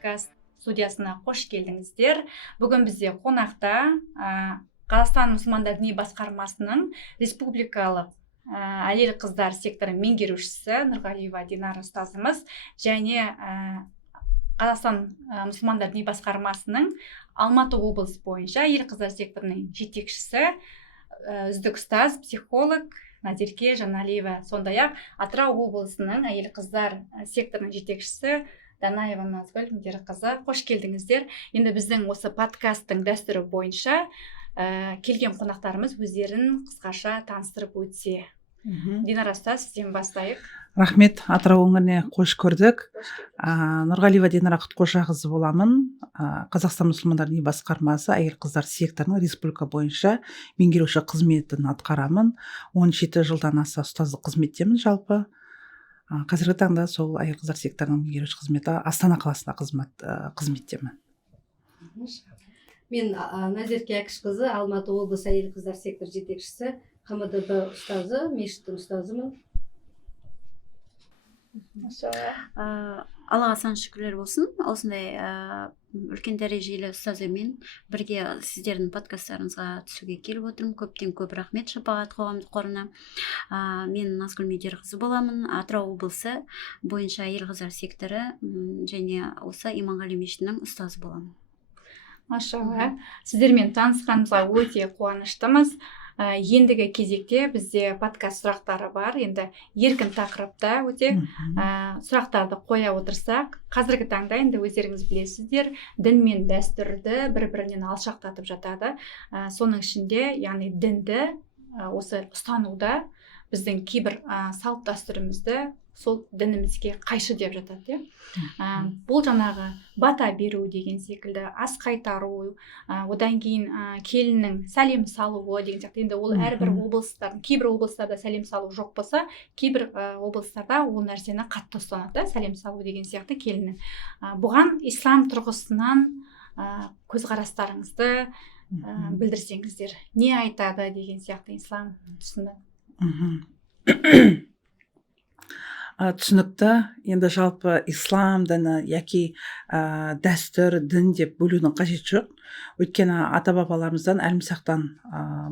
подкаст студиясына қош келдіңіздер. Бүгін бізде қонақта Қазақстан мұсылмандар діни басқармасының республикалық әйел қыздар секторы меңгерушісі Нұрғалиева Динара ұстазымыз және Қазақстан мұсылмандар діни басқармасының Алматы облысы бойынша әйел қыздар секторының жетекшісі, үздік ұстаз, психолог Назерке Жаналиева, сондай-ақ Атырау облысының әйел қыздар секторының жетекшісі Данаева Назгүл Мдерқызы. Қош келдіңіздер. Енді біздің осы подкасттың дәстүрі бойынша келген қонақтарымыз өздерін қысқаша таныстырып өтсе. Динара ұстаз, сізден бастайық. Рахмет, Атырау өңіріне қош көрдік. Нұрғалиева Динара Құтқожақызы боламын. Қазақстан мұсылмандар діни басқармасы әйел қыздар секторының республика бойынша меңгеруші қызметін атқарамын. 17 жылдан аса ұстаздық қызметтемін жалпы. Қазіргі таңда сол әйел қыздар секторының меңгеруші қызметі Астана қаласында қызметтемін. Мен Назерке Әкішқызы, Алматы облысы әйел қыздар сектор жетекшісі, КМДБ ұстазы, мешіттің ұстазымын. Аллаға сан шүкірлер болсын. Осындай үлкен дәрежелі ұстаздармен бірге сіздердің подкасттарыңызға түсуге келіп отырмын. Көптен көп рахмет Шапағат қоғамдық қорына. Мен Назгүл Мдерқызы боламын. Атырау облысы бойынша әйел қыздар секторы және осы Иманғали мешітінің ұстазы боламын. Машалла, сіздермен танысқанымызға өте қуаныштымыз. Ендігі кезекте бізде подкаст сұрақтары бар. Енді еркін тақырыпта өте сұрақтарды қоя отырсақ, қазіргі таңда енді өздеріңіз білесіздер, дін мен дәстүрді бір-бірінен алшақтатып жатады. Соның ішінде, яғни дінді осы ұстануда біздің кейбір салт дәстүрімізді сол дінімізге қайшы деп жатады. Бұл жаңағы бата беру деген секілді, ас қайтару, одан кейін келіннің сәлем салуы деген сияқты. Енді ол әрбір облыстардың, кейбір облыстарда сәлем салу жоқ болса, кейбір облыстарда ол нәрсені қатты ұстанады, сәлем салу деген сияқты келіннің. Бұған ислам тұрғысынан көзқарастарыңызды білдірсеңіздер, не айтады деген сияқты ислам тұсында? Түсінікті. Енді жалпы ислам діні яки дәстүр, дін деп бөлудің қажет жоқ. Өйткені ата-бабаларымыздан әлімсақтан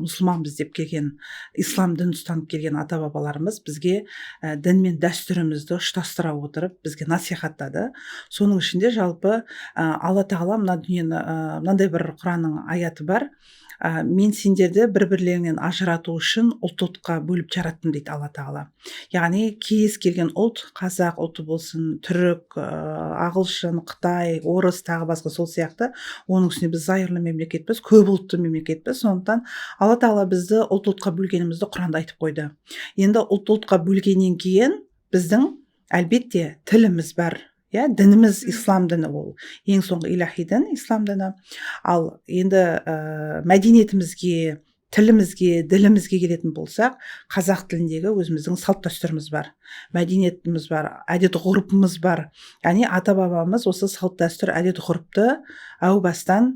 мұсылманбыз деп келген, ислам дін ұстанып келген ата-бабаларымыз бізге дін мен дәстүрімізді ұштастыра отырып бізге насихаттады. Соның ішінде жалпы Алла тағала мына дүниені, мынандай бір Құранның аяты бар. Мен сендерді бір-бірлерінен ажырату үшін ұлт-ұлтқа бөліп жараттым дейді Алла тағала. Яғни кез келген ұлт, қазақ ұлты болсын, түрік, ағылшын, қытай, орыс, тағы басқа сол сияқты, оның үстіне біз зайырлы мемлекетпіз, көп ұлтты мемлекетпіз. Сондықтан Алла тағала бізді ұлт-ұлтқа бөлгенімізді Құранда айтып қойды. Енді ұлт-ұлтқа бөлгеннен кейін біздің әлбетте тіліміз бар. Дініміз ислам діні, ол ең соңғы илахи дін ислам діні. Ал енді мәдениетімізге, тілімізге, ділімізге келетін болсақ, қазақ тіліндегі өзіміздің салт дәстүріміз бар, мәдениетіміз бар, әдет ғұрпымыз бар. Яғни ата-бабамыз осы салт дәстүр, әдет ғұрпты әу бастан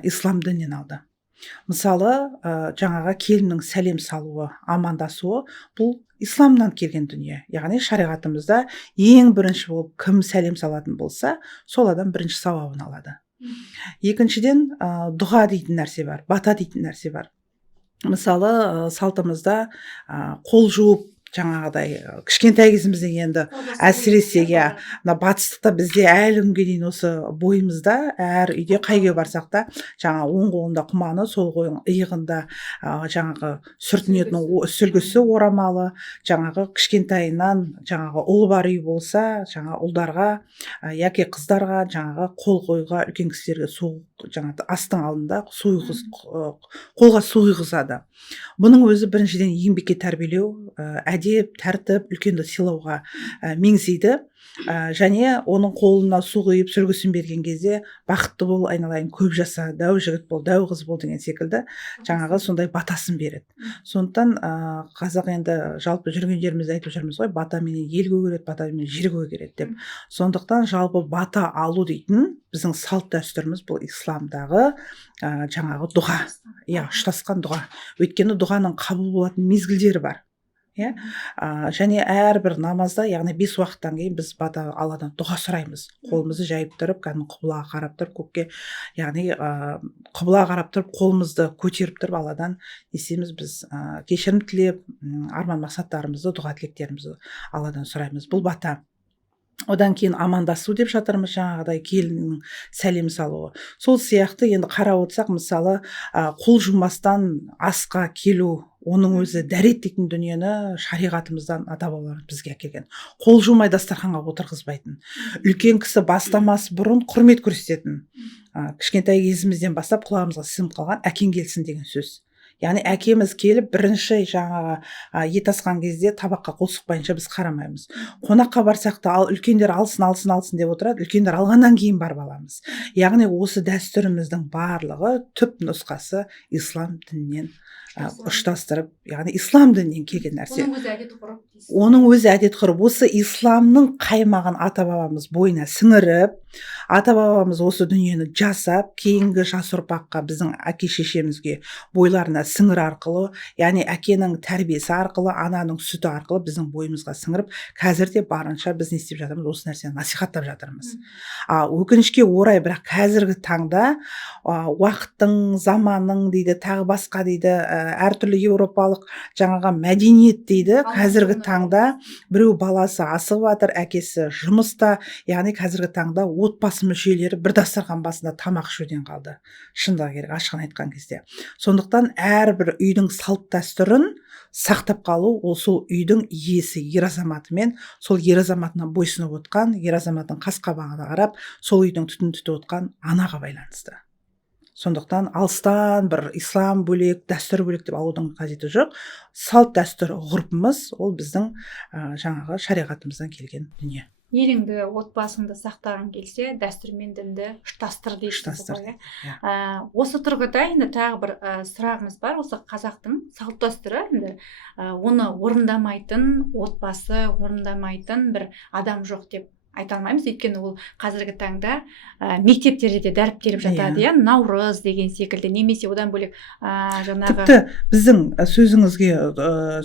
ислам дінінен алды. Мысалы, жаңаға келіннің сәлем салуы, амандасуы, бұл исламнан келген дүние. Яғни шариғатымызда ең бірінші болып кім сәлем салатын болса, сол адам бірінші сауабын алады. Екіншіден, дұға дейтін нәрсе бар, бата дейтін нәрсе бар. Мысалы, салтымызда қол жуып, жаңағыдай кішкентай кезімізде енді әсіресе батыстықта бізде әлі күнге дейін осы бойымызда әр үйде қай үйге барсақ та жаңа оң қолында құманы, сол қолының иығында жаңағы сүртінетін сүлгісі орамалы, жаңағы кішкентайынан жаңағы ұл бар үй болса, жаңа ұлдарға яки қыздарға жаңағы қол қойға, үлкен кісілерге су жаңағы астың алдында қолға су құйғызады. Бұның өзі біріншіден еңбекке тәрбиелеу, әдеп, тәртіп, үлкенді сыйлауға меңзейді. Және оның қолына су құйып сүлгісін берген кезде бақытты бол, айналайын, көп жаса, дәу жігіт бол, дәу қыз бол деген секілді жаңағы сондай батасын береді. Сондықтан қазақ енді жалпы жүрген жерімізде айтып жүрміз ғой, батаменен ел көгереді, батаменен жер көгереді деп. Сондықтан жалпы бата алу дейтін біздің салт дәстүріміз бұл исламдағы жаңағы дұға, ұштасқан дұға. Өйткені дұғаның қабыл болатын мезгілдері бар. иә. Және әрбір намазда, яғни 5 уақыттан кейін біз бата Алладан дұға сұраймыз. Қолымызды жайып тұрып, кәдімгі құбылаға қарап тұрып, көкке, яғни құбылаға қарап тұрып, қолымызды көтеріп тұрып, Алладан несеміз біз кешірім тілеп, арман мақсаттарымызды, дұға тілектерімізді Алладан сұраймыз. Бұл бата. Одан кейін амандасу деп жатырмыз, жаңағыдай келіннің сәлем салуы. Сол сияқты енді қарап отырсақ, мысалы, қол жумастан асқа келу, оның өзі дәрет дейтін дүниені шариғатымыздан ата-бабаларымыз бізге әкелген. Қол жумай дастарханға отырғызбайтын. Үлкен кісі бастамас бұрын құрмет көрсететін. Кішкентай кезімізден бастап құлағымызға сіңіп қалған әкең келсін деген сөз. Яғни әкеміз келіп бірінші жаңағы ет асқан кезде табаққа қол сұқпайынша біз қарамаймыз. Қонаққа барсақ та үлкендер алсын деп отырады, үлкендер алғаннан кейін барып аламыз. Яғни осы дәстүріміздің барлығы түп нұсқасы ислам дінінен ұштастырып, яғни ислам дінінен келген нәрсе. Оның өзі әдет ғұрып. Осы исламның қаймағын ата-бабамыз бойына сіңіріп, ата-бабамыз осы дүниені жасап, кейінгі жас ұрпаққа, біздің әке-шешемізге бойларына сіңір арқылы, яғни әкенің тәрбиесі арқылы, ананың сүті арқылы біздің бойымызға сіңіріп, қазірде барынша біз не істеп жатырмыз, осы нәрсені насихаттап жатырмыз. Өкінішке орай, бірақ қазіргі таңда уақыттың, заманның дейді, тағы басқа дейді, әртүрлі еуропалық жаңаға мәдениет дейді. Қазіргі таңда біреу баласы асып жатыр, әкесі жұмыста, яғни қазіргі таңда отбасы мүшелері бір дастархан басында тамақ ішуден қалды. Шындығы керек, ашығын айтқан кезде. Сондықтан әрбір үйдің салт дәстүрін сақтап қалу, ол сол үйдің иесі, ер азаматымен, сол ер азаматына бойсынып отқан, ер азаматтың қас-қабағына қарап, сол үйдің түтін түтіп отқан анаға байланысты. Сондықтан алыстан бір ислам бөлек, дәстүр бөлек деп алудың қажеті жоқ. Салт дәстүр ғұрпымыз ол біздің жаңағы шариғатымыздан келген дүние. Еліңді, отбасыңды сақтағың келсе, дәстүр мен дінді ұштастыр дейсіз ғой. Осы тұрғыда енді тағы бір сұрағымыз бар. Осы қазақтың салт дәстүрі, енді оны орындамайтын отбасы, орындамайтын бір адам жоқ деп айта алмаймыз, өйткені ол қазіргі таңда мектептерде де дәріптеліп жатады, иә, наурыз деген секілді, немесе одан бөлек жаңағы тіпті біздің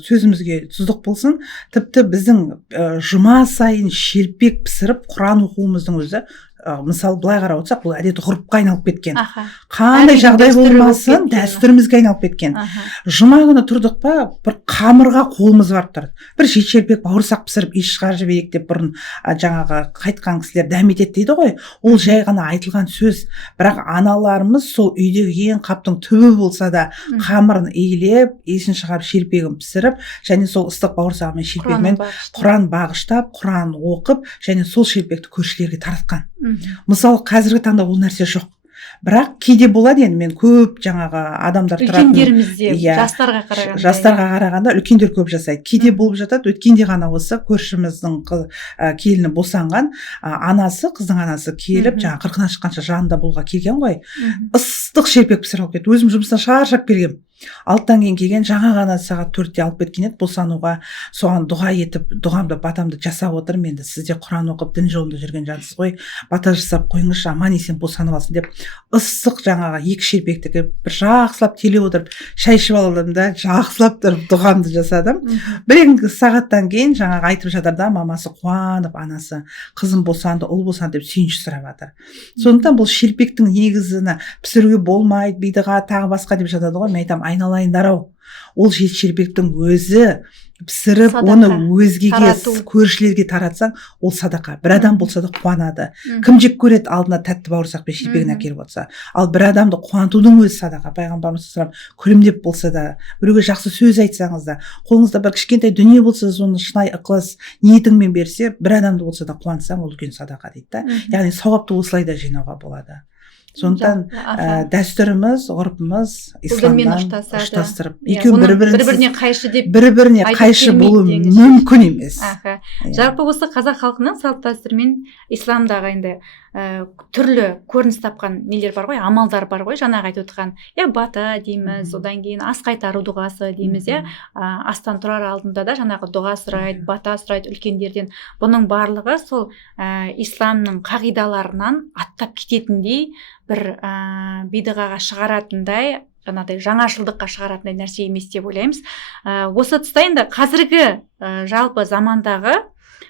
сөзімізге тұздық болсын, тіпті біздің жұма сайын шелпек пісіріп Құран оқуымыздың өзі, мысалы былай қарап отырсақ, бұл әдет ғұрыпқа айналып кеткен. Қандай жағдай болмасын, дәстүрімізге айналып кеткен. Жұма күні тұрдық па, бір қамырға қолымыз барып тұрды. Бір шелпек бауырсақ пісіріп еш шығарып жіберейік деп бұрын жаңағы қайтқан кісілер дәметеді дейді ғой. Ол жай ғана айтылған сөз. Бірақ аналарымыз сол үйдегі ең қаптың түбі болса да қамырын иілеп, есін шығарып шелпегін пісіріп, және сол ыстық бауырсағымен шелпегімен Құран бағыштап, Құран оқып, және сол шелпекті көршілерге таратқан. Мысалы қазіргі таңда ол нәрсе жоқ. Бірақ кейде болады, енді мен көп жаңағы адамдар тұратын, үлкендерімізде, жастарға қарағанда үлкендер көп жасайды. Кейде болып жатады, өткенде ғана осы көршіміздің келіні босанған, анасы, қыздың анасы келіп, жаңағы 40-нан шыққанша жанында болуға келген ғой. Ыстық шелпек пісіріп алып кетті. Өзім жұмыстан шаршап келгем. Алттан кейін келген, жаңа ғана сағат 4-те алып кеткен еді, босануға, соған дұға етіп, дұғамды, батамды жасап отырмын, енді сізде Құран оқып, дін жолында жүрген жансыз ғой, бата жасап қойыңызшы, аман есен босанып алсын деп, ыстық жаңағы 2 шелпекті бір жақсылап теле отырып, шай ішіп алдым да, жақсылап тұрып дұғамды жасадым. 1 сағаттан кейін жаңағы айтып жатыр да, мамасы қуанып, анасы, қызым босанды, ұл босанды деп сүйінші сұрап жатыр. Сондықтан бұл шелпектің негізіне пісіруге болмайды, бидіға тағы басқа деп жатады ғой, мен айтам, айналайындар-ау, ол шелпектің өзі пісіріп, оны өзгеге, көршілерге таратсаң, ол садақа. Бір адам болса да қуанады. Кім жек көреді алдына тәтті бауырсақ пен шелпегін әкеліп отырса. Ал бір адамды қуантудың өзі садақа. Пайғамбарымыз салам күлімдеп болса да, біреуге жақсы сөз айтсаңыз да, қолыңызда бір кішкентай дүние болса да, соны шынайы ықылас ниетіңмен берсе, бір адамды болса да қуантсаң, ол үлкен садақа дейді да. Яғни сауапты осылай да жинауға болады. Сондықтан дәстүріміз, ғұрпымыз исламнан ұштастырып, бір-біріне қайшы деп бір-біріне қайшы болу мүмкін емес. Жалпы осы қазақ халқының салт дәстүрімен исламдағы енді түрлі көрініс тапқан нелер бар ғой, амалдар бар ғой, жаңағы айтып отырған, бата дейміз, одан кейін ас қайтару дұғасы дейміз, астан тұрар алдында да жаңағы дұға сұрайды, бата сұрайды үлкендерден. Бұның барлығы сол исламның қағидаларынан аттап кететіндей, бір бидғаға шығаратындай жаңағыдай жаңашылдыққа шығаратындай нәрсе емес деп ойлаймыз. Осы тұста енді қазіргі жалпы замандағы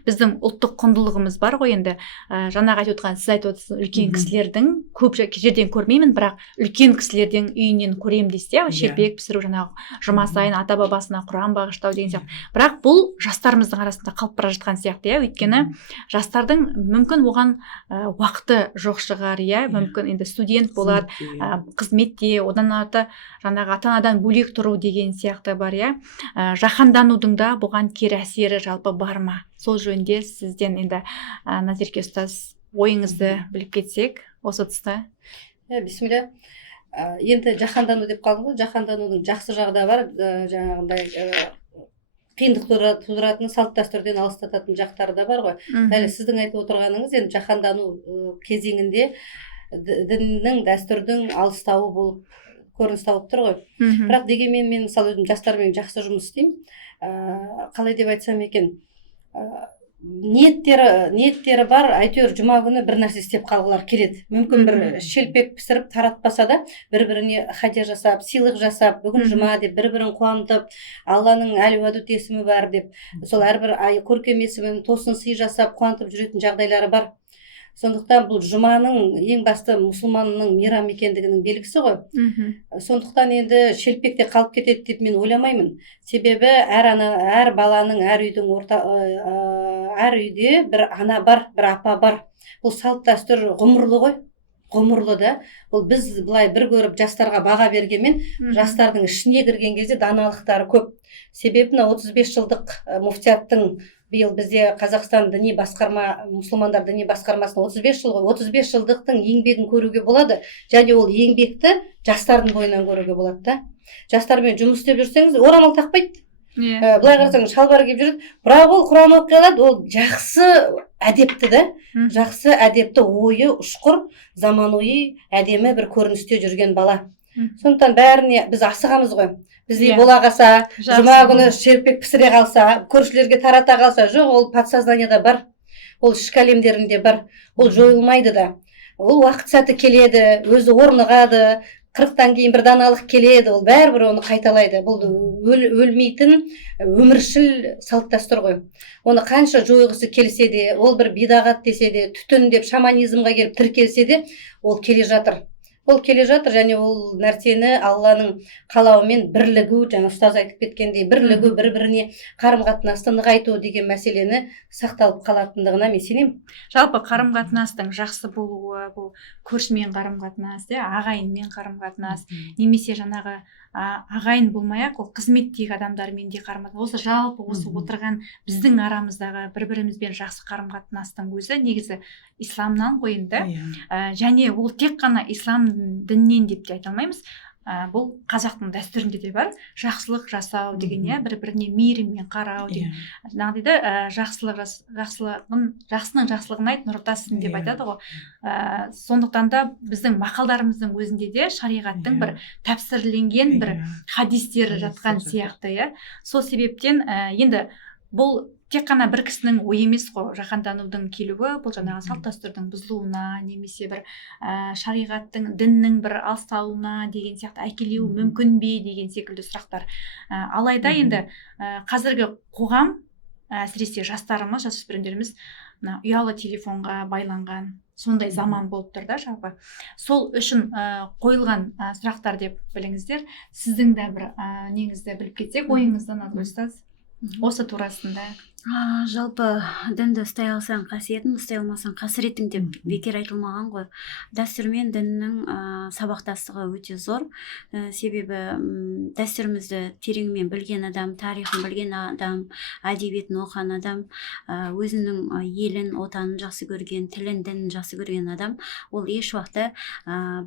біздің ұлттық құндылығымыз бар ғой енді. Жаңағы айтып отқан, сіз айтып отырсыз, үлкен кісілердің көп жерден көрмеймін, бірақ үлкен кісілердің үйінен көремін дейсіз, иә, шелпек пісіру, жаңағы жұма сайын ата бабасына Құран бағыштау деген сияқты. Бірақ бұл жастарымыздың арасында қалып бара жатқан сияқты, иә, өйткені жастардың мүмкін оған уақыты жоқ шығар, иә, мүмкін енді студент болады, қызметте, одан аты жаңағы ата-анадан бөлек тұру деген сияқты бар, иә. Жаһанданудың да бұған кері әсері жалпы бар ма? Сол жөнінде сізден енді Назерке ұстаз ойыңызды біліп кетсек осы тұста. Бисмилля. Енді жаһандану деп қалдым ғой, жаһанданудың жақсы жағы да бар, жаңағындай қиындық тудыратын, салт дәстүрден алыстататын жақтары да бар ғой. Дәл сіздің айтып отырғаныңыз енді жаһандану кезеңінде діннің, дәстүрдің алыстауы болып көрініс тауып тұр ғой. Бірақ дегенмен мен мысалы өзім жастармен жақсы жұмыс істеймін. Қалай деп айтсам екен, ниеттері бар, әйтеуір жұма күні бір нәрсе істеп қалғылар келеді. Мүмкін бір шелпек пісіріп таратпаса да бір-біріне хадия жасап, сыйлық жасап, бүгін жұма деп бір-бірін қуантып, Алланың әл-уәдуд есімі бар деп, сол әрбір көркем есімін тосын сый жасап қуантып жүретін жағдайлары бар. Сондықтан бұл жұманың ең басты мұсылманның мейрам екендігінің белгісі ғой. Сондықтан енді шелпекте қалып кетеді деп мен ойламаймын. Себебі әр баланың, әр үйде бір ана бар, бір апа бар. Бұл салт дәстүр ғұмырлы ғой. Ғұмырлы да. Бұл біз былай бір көріп жастарға баға бергенмен, жастардың ішіне кірген кезде даналықтары көп. Себебі 35 жылдық муфтияттың биыл бізде Қазақстан діни басқарма, мұсылмандар діни басқармасының 35 жыл ғой, 35 жылдықтың еңбегін көруге болады, және ол еңбекті жастардың бойынан көруге болады да. Жастармен жұмыс істеп жүрсеңіз, орамал тақпайды. Былай қарасаңыз шалбар киіп жүреді, бірақ ол Құран оқи алады, ол жақсы әдепті да, жақсы әдепті, ойы ұшқыр, заманауи, әдемі бір көріністе жүрген бала. Сондықтан бәріне біз асығамыз ғой. Біздей бола қалса, жұма күні шелпек пісіре қалса, көршілерге тарата қалса, жоқ, ол подсознанияда бар, ол ішкі әлемдерінде бар, ол жойылмайды да. Ол уақыт сәті келеді, өзі орнығады, 40-тан кейін бір даналық келеді, ол бәрібір оны қайталайды. Бұл өлмейтін өміршіл салт дәстүр ғой. Оны қанша жойғысы келсе де, ол бір бидағат десе де, түтін деп шаманизмға келіп тіркелсе де, ол келе жатыр. Ол келе жатыр, және ол нәрсені Алланың қалауымен бірлігу, жаңа ұстаз айтып кеткендей, бірлігу, бір-біріне қарым-қатынасты нығайту деген мәселені сақталып қалатындығына мен сенемін. Жалпы қарым-қатынастың жақсы болуы, бұл көршімен қарым-қатынас, ағайынмен қарым-қатынас, немесе жаңағы ағайын болмай-ақ, ол қызметтегі адамдармен де қарым-қатынас. Осы жалпы осы отырған біздің арамыздағы бір-бірімізбен жақсы қарым-қатынастың өзі негізі исламнан ғой енді. Және ол тек қана ислам діннен деп те айта алмаймыз. Бұл қазақтың дәстүрінде де бар, жақсылық жасау деген, бір-біріне мейіріммен қарау деген. Жаңағыдай жақсының жақсылығын айт, нұр тасысын деп айтады ғой. Сондықтан да біздің мақалдарымыздың өзінде де шариғаттың бір тәпсірленген бір хадистері жатқан сияқты. Сол себептен енді бұл тек қана бір кісінің ойы емес қой, жаһанданудың келуі, бұл жаңағы салт дәстүрдің бұзылуына, немесе бір шариғаттың, діннің бір алыстауына деген сияқты әкелуі мүмкін бе деген секілді сұрақтар. Алайда енді қазіргі қоғам, әсіресе жастарымыз, жасөспірімдеріміз ұялы телефонға байланған сондай заман болып тұр да жалпы. Сол үшін қойылған сұрақтар деп біліңіздер. Сіздің де бір неңізді біліп кетсек, ойыңыздан ұстаз осы турасында. Жалпы дінді ұстай алсаң қасиетін, ұстай алмасаң қасіретің деп бекер айтылмаған ғой. Дәстүр мен діннің сабақтастығы өте зор. Себебі дәстүрімізді тереңмен білген адам, тарихын білген адам, әдебиетін оқыған адам, өзінің елін, отанын жақсы көрген, тілін, дінін жақсы көрген адам, ол еш уақытта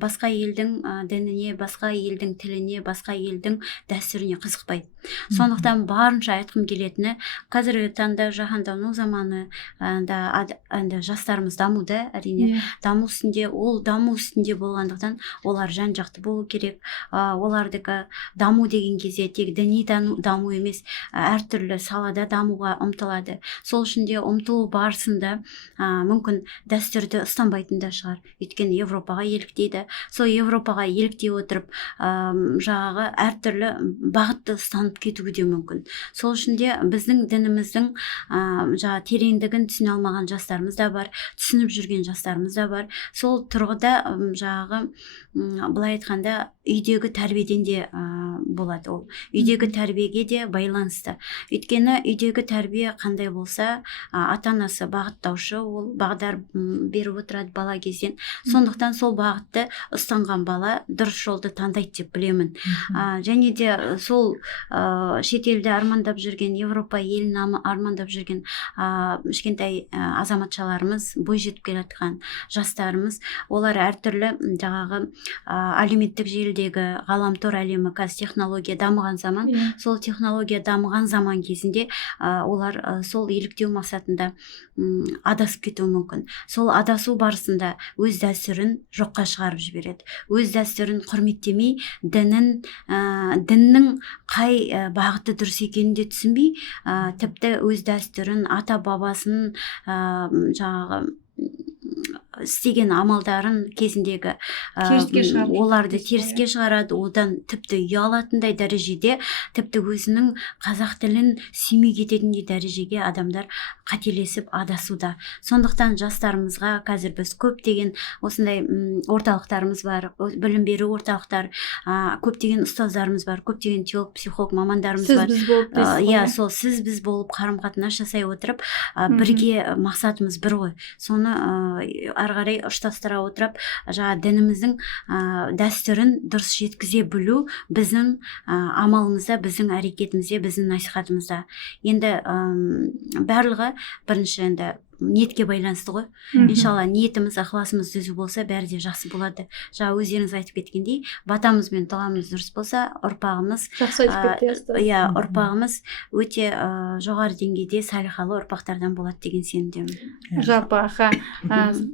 басқа елдің дініне, басқа елдің тіліне, басқа елдің дәстүріне қызықпайды. Сондықтан барынша айтқым келетіні, қазіргі да жаһандану заманы, енді жастарымыз дамуда, әрине даму үстінде болғандықтан олар жан жақты болу керек. Олардікі даму деген кезде тек діни даму емес, әртүрлі салада дамуға ұмтылады. Сол үшін де ұмтылу барысында мүмкін дәстүрді ұстанбайтын да шығар. Өйткені Европаға еліктейді. Сол Европаға еліктей отырып жаңағы әртүрлі бағытты ұстанып кетуі де мүмкін. Сол үшін де біздің дініміздің жаңағы тереңдігін түсіне алмаған жастарымыз да бар, түсініп жүрген жастарымыз да бар. Сол тұрғыда жаңағы былай айтқанда үйдегі тәрбиеден де болады. Ол үйдегі тәрбиеге де байланысты. Өйткені үйдегі тәрбие қандай болса, ата-анасы бағыттаушы, ол бағдар беріп отырады бала кезден. Сондықтан сол бағытты ұстанған бала дұрыс жолды таңдайды деп білемін. Және де сол шетелде армандап жүрген, Европа елін армандап жүрген кішкентай азаматшаларымыз, бой жетіп келе жатқан жастарымыз, олар әртүрлі жаңағы әлеуметтік желідегі ғаламтор әлемі, қазір технология дамыған заман, сол технология дамыған заман кезінде олар сол еліктеу мақсатында адасып кетуі мүмкін. Сол адасу барысында өз дәстүрін жоққа шығарып жібереді. Өз дәстүрін құрметтемей, діннің қай бағыты дұрыс екенін де түсінбей, тіпті өз дәстүрін, ата бабасын жаңағы істеген амалдарын кезіндегі оларды теріске шығарады, одан тіпті ұялатындай дәрежеде, тіпті өзінің қазақ тілін сүймей кететіндей дәрежеге адамдар қателесіп адасуда. Сондықтан жастарымызға қазір біз көптеген осындай орталықтарымыз бар, білім беру орталықтар, көптеген ұстаздарымыз бар, көптеген теолог, психолог мамандарымыз бар. Сіз біз болып дейсіз. Сол сіз біз болып қарым-қатынас жасай отырып, бірге мақсатымыз бір ғой. Соны ары қарай ұштастыра отырып, жаңа дініміздің дәстүрін дұрыс жеткізе білу біздің амалымызда, біздің әрекетімізде, біздің насихатымызда. Енді барлығы бірінші енді ниетке байланысты ғой. Иншалла ниетіміз, ықыласымыз түзу болса, бәрі де жақсы болады. Жаңа өздеріңіз айтып кеткендей, батамыз бен тұлғамыз дұрыс болса, ұрпағымыз ұрпағымыз өте жоғары деңгейде салихалы ұрпақтардан болады деген сенімдемін. Жалпы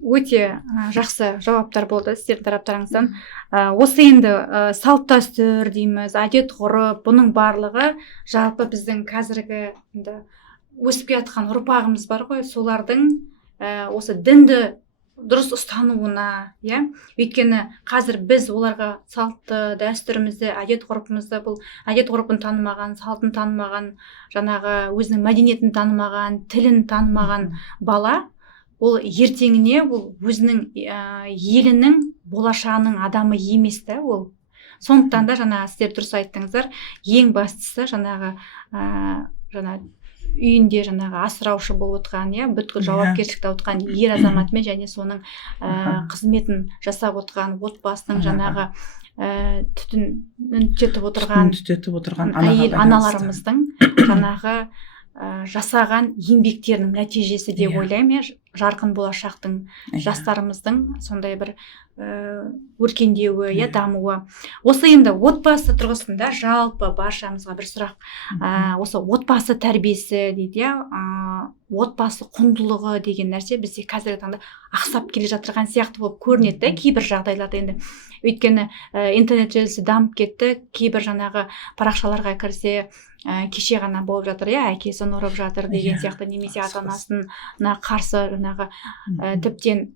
өте жақсы жауаптар болды сіздердің тараптарыңыздан. Осы енді салт дәстүр дейміз, әдет ғұрып, бұның барлығы жалпы біздің қазіргі өсіп келатқан ұрпағымыз бар ғой, солардың осы дінді дұрыс ұстануына, өйткені қазір біз оларға салтты, дәстүрімізді, әдет ғұрпымызды, бұл әдет ғұрпын танымаған, салтын танымаған, жаңағы өзінің мәдениетін танымаған, тілін танымаған бала, ол ертеңіне ол өзінің елінің болашағының адамы емес та ол. Сондықтан да жаңағы сіздер дұрыс айттыңыздар, ең бастысы жаңағы үйінде жаңағы асыраушы болып отқан, бүткіл жауапкершілікті отқан ер азаматымен және соның қызметін жасап отқан отбасының жаңағы түтетіп отырған аналарымыздың жаңағы жасаған еңбектерінің нәтижесі деп ойлаймын. Жарқын болашақтың жастарымыздың сондай бір өркендеуі, дамуы. Осы енді отбасы тұрғысында жалпы баршамызға бір сұрақ. Осы отбасы тәрбиесі дейді, отбасы құндылығы деген нәрсе бізде қазіргі таңда ақсап келе жатырған сияқты болып көрінеді кейбір жағдайларда. енді өйткені интернет желісі дамып кетті, кейбір жаңағы парақшаларға кірсе кеше ғана болып жатыр, әкесін ұрып жатыр деген сияқты, немесе ата-анасына қарсы жаңағы тіптен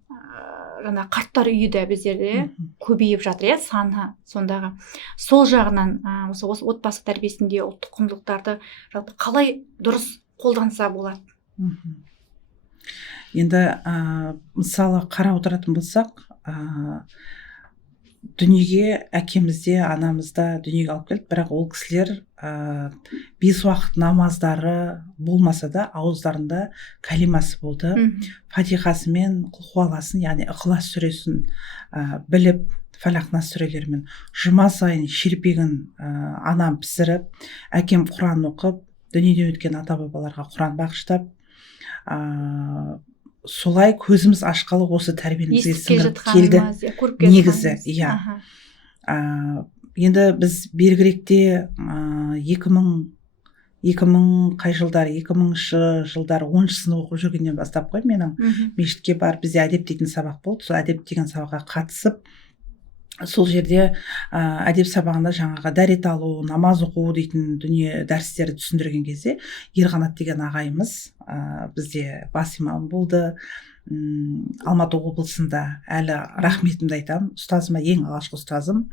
жаңа қарттар үйі де біздерде көбейіп жатыр, саны сондағы. Сол жағынан осы отбасы тәрбиесінде ұлттық құндылықтарды жалпы қалай дұрыс қолданса болады? Енді мысалы қарап отыратын болсақ, дүниеге әкемізде, анамызда дүниеге алып келді, бірақ ол кісілер 5 уақыт намаздары болмаса да ауыздарында кәлимасы болды. Фатихасымен, құлхуаласын, яғни ықылас сүресін біліп, фәлақ-нас сүрелерімен жұма сайын шерпегін анам пісіріп, әкем Құран оқып, дүниеден өткен ата-бабаларға Құран бағыштап, солай көзіміз ашқалы осы тәрбиемізге сіңіріп келді. Негізі, енді біз бергіректе қай жылдары 2000 жылдары 10 сынып оқып жүргеннен бастап қой менің мешітке барып бізде әдеп дейтін сабақ болды. Сол әдеп деген сабаққа қатысып сол жерде әдеп сабағында жаңағы дәрет алу, намаз оқу дейтін дүние дәрістерді түсіндірген кезде Ерқанат деген ағайымыз бізде бас имам болды. Алматы облысында әлі рахметімді айтамын. Ұстазыма ең алғашқы ұстазым.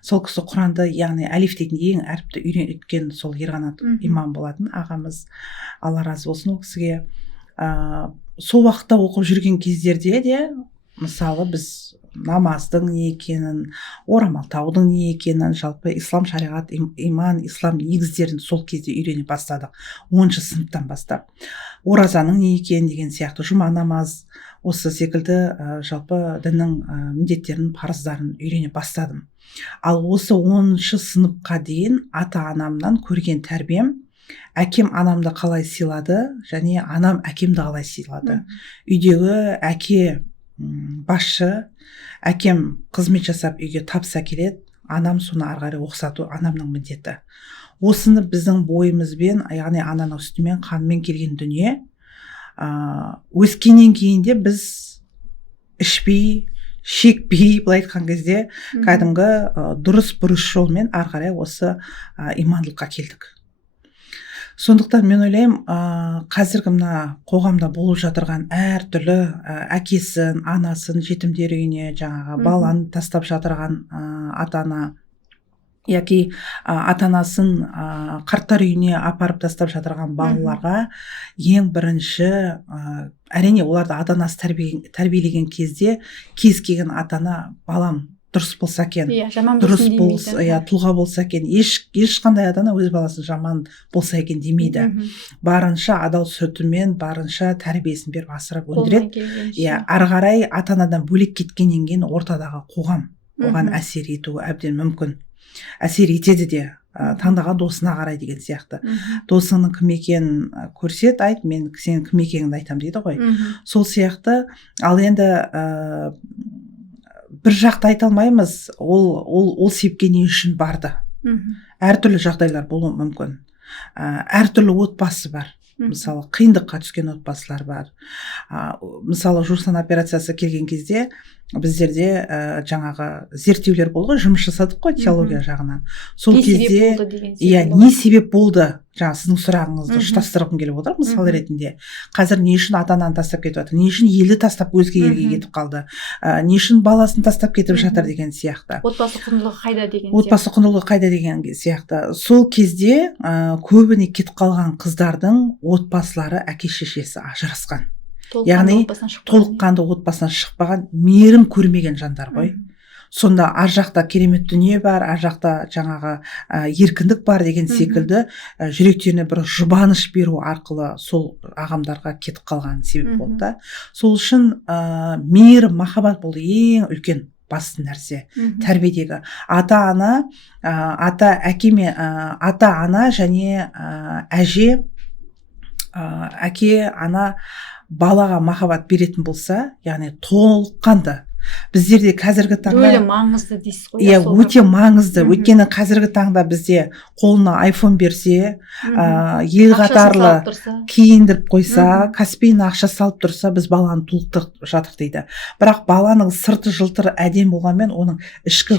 Сол кісі Құранды, яғни әлиф дейтін ең әріпті үйреткен сол Ерқанат имам болатын ағамыз. Алла разы болсын ол кісіге. Сол уақытта оқып жүрген кездерде де мысалы біз намаздың не екенін, орамал тағудың не екенін, жалпы ислам шариғат, иман, ислам негіздерін сол кезде үйрене бастадық. 10 сыныптан бастап. Оразаның не екенін деген сияқты, жұма намаз, осы секілді жалпы діннің міндеттерін, парыздарын үйрене бастадым. Ал осы 10 сыныпқа дейін ата-анамнан көрген тәрбием, әкем анамды қалай сыйлады, және анам әкемді қалай сыйлады. Үйдегі әке басшы, әкем қызмет жасап үйге табыс әкеледі, анам соны ары қарай оқсату анамның міндеті. Осыны біздің бойымызбен, яғни ананың үстімен қанмен келген дүние. Өскеннен кейін де біз ішпей, шекпей, былай айтқан кезде кәдімгі дұрыс бұрыс жолмен ары қарай осы имандылыққа келдік. Сондықтан мен ойлаймын, қазіргі мына қоғамда болып жатырған әртүрлі әкесін, анасын жетімдер үйіне, жаңағы баланы тастап жатырған ата-ана, яки ата-анасын қарттар үйіне апарып тастап жатырған балаларға ең бірінші, әрине оларды ата-анасы тәрбиелеген кезде кез келген ата-ана балам дұрыс болса екен, дұрыс болса, тұлға болса екен, ешқандай ата-ана өз баласын жаман болса екен демейді. Барынша адал сүтімен, барынша тәрбиесін беріп асырап өндіреді. Ары қарай ата-анадан бөлек кеткеннен кейін ортадағы қоғам оған әсер етуі әбден мүмкін. Әсер етеді де, таңдаған досына қарай деген сияқты. Досыңның кім екенін көрсет, айт, мен сенің кім екеніңді айтам дейді ғой. Сол сияқты. Ал енді бір жақты айта алмаймыз, ол себепке не үшін барды. Әртүрлі жағдайлар болуы мүмкін. Әртүрлі отбасы бар. Мысалы, қиындыққа түскен отбасылар бар. Мысалы, Жусан операциясы келген кезде біздерде жаңағы зерттеулер болды, жұмыс жасадық қой теология жағынан. Сол кезде не себеп болды? Жаңа сіздің сұрағыңызды ұштастырғым келіп отыр, мысал ретінде. Қазір не үшін ата-ананы тастап кетіп жатыр? Не үшін елді тастап өзге елге кетіп қалды? Не үшін баласын тастап кетіп жатыр деген сияқты. Отбасы құндылығы қайда деген Отбасы құндылығы қайда деген сияқты. Сол кезде көбіне кетіп қалған қыздардың отбасылары әке-шешесі ажырасқан. Яғни толыққанды отбасынан шықпаған, мейірім көрмеген жандар ғой. Сонда ар жақта керемет дүние бар, ар жақта жаңағы еркіндік бар деген секілді жүректеріне бір жұбаныш беру арқылы сол ағамдарға кетіп қалған себеп болды да. Сол үшін мейірім, махаббат болды ең үлкен басты нәрсе тәрбиедегі. Ата-ана, ата-ана және әже, әке, ана балаға махаббат беретін болса, яғни толыққанды. Біздерде қазіргі таңда өте маңызды дейсіз ғой. Өте маңызды. Өйткені қазіргі таңда бізде қолына iPhone берсе, ел қатарлы киіндіріп қойса, каспийна ақша салып тұрса, біз баланы толықтырып жатық дейді. Бірақ баланың сырты жылтыр әдем болғанмен, оның ішкі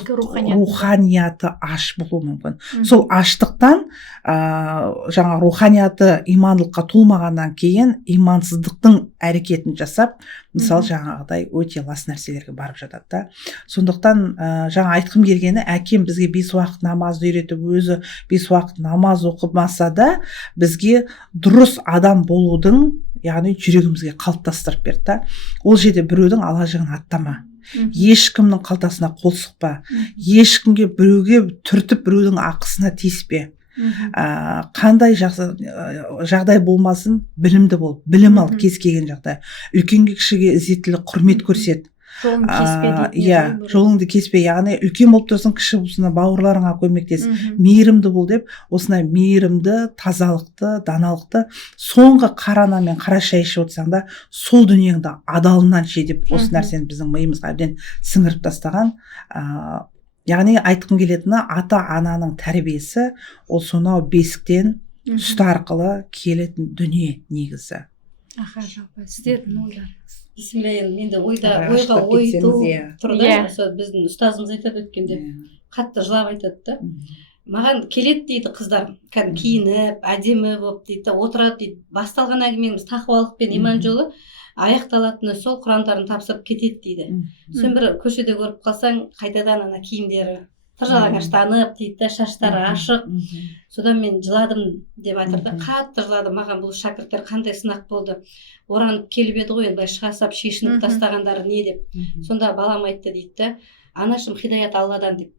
руханияты аш болуы мүмкін. Сол аштықтан жаңа руханияты имандылыққа толмағаннан кейін имансыздықтың әрекетін жасап, мысалы жаңағыдай өте лас нәрселерге барып жатады да. Сондықтан жаңа айтқым келгені, әкем бізге 5 уақыт намазды үйретіп, өзі 5 уақыт намаз оқымаса да бізге дұрыс адам болудың, яғни жүрегімізге қалыптастырып берді да. Ол жерде біреудің ала жігін аттама, ешкімнің қалтасына қол сұқпа, ешкімге біреуге түртіп біреудің ақысына тиіспе. Қандай жағдай болмасын, білімді бол, білім ал кез келген жағдай. Үлкенге кішіге ізеттілік, құрмет көрсет. Жолыңды кеспе, яғни үлкен болып тұрсың, кіші болсың, бауырларыңа көмектес, мейірімді бол деп, осындай мейірімді, тазалықты, даналықты соңғы қара нан мен қара шай ішіп отырсаң да, сол дүниеңді адалынан же деп, осы нәрсені біздің миымызға әбден сіңіріп тастаған. Яғни айтқым келетіні, ата-ананың тәрбиесі ол сонау бесіктен сүт арқылы келетін дүние негізі. аха жалпы сіздердің ойларыңыз. бисмилля, енді ойға Ғашықтап ой кетсеңіз, туып иә. тұр да, Иә. сол біздің ұстазымыз айтады өткенде, қатты жылап айтады да, маған келеді дейді қыздар, кәдімгі киініп әдемі болып дейді, отырады дейді, басталған әңгімеміз тақуалық пен иман жолы аяқталатыны сол құрандарын тапсырып кетеді дейді. Сен бір көшеде көріп қалсаң, қайтадан ана киімдері тыржалаңаштанып дейді да, шаштары ашық. Содан мен жыладым деп айтыр да, қатты жыладым. Маған бұл шәкірттер қандай сынақ болды. Оранып келіп еді ғой, енді шыға сап шешініп тастағандары не деп. Сонда балам айтты дейді да, анашым, хидаят Алладан деп.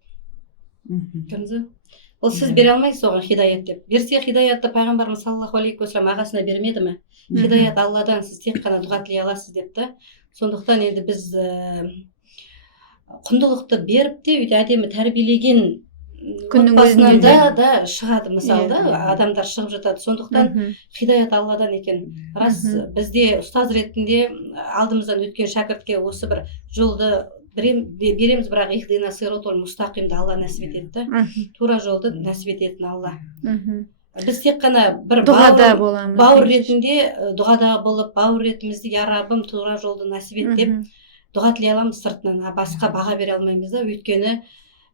Көрдіңіз бе? Ол сіз бере алмайсыз оған хидаят деп. Берсе хидаятты пайғамбарымыз саллаллаху алейхи уассалам ағасына бермеді ме? Хидаят Алладан, сіз тек қана дұға тілей аласыз деп та. Сондықтан енді біз құндылықты беріп те өйте әдемі тәрбиелеген отбасынан да шығады мысалы да, адамдар шығып жатады. Сондықтан хидаят Алладан екен. Рас бізде ұстаз ретінде алдымыздан өткен шәкіртке осы бір жолды береміз, бірақ ихдина сиротол мустақимді Алла нәсіп етеді да, тура жолды нәсіп ететін Алла. Біз тек қана бір дұғада боламыз, бауыр ретінде дұғада болып, бауыр ретімізді я Раббым тура жолды нәсіп ет деп дұға тілей аламыз сыртынан, басқа баға бере алмаймыз да. Өйткені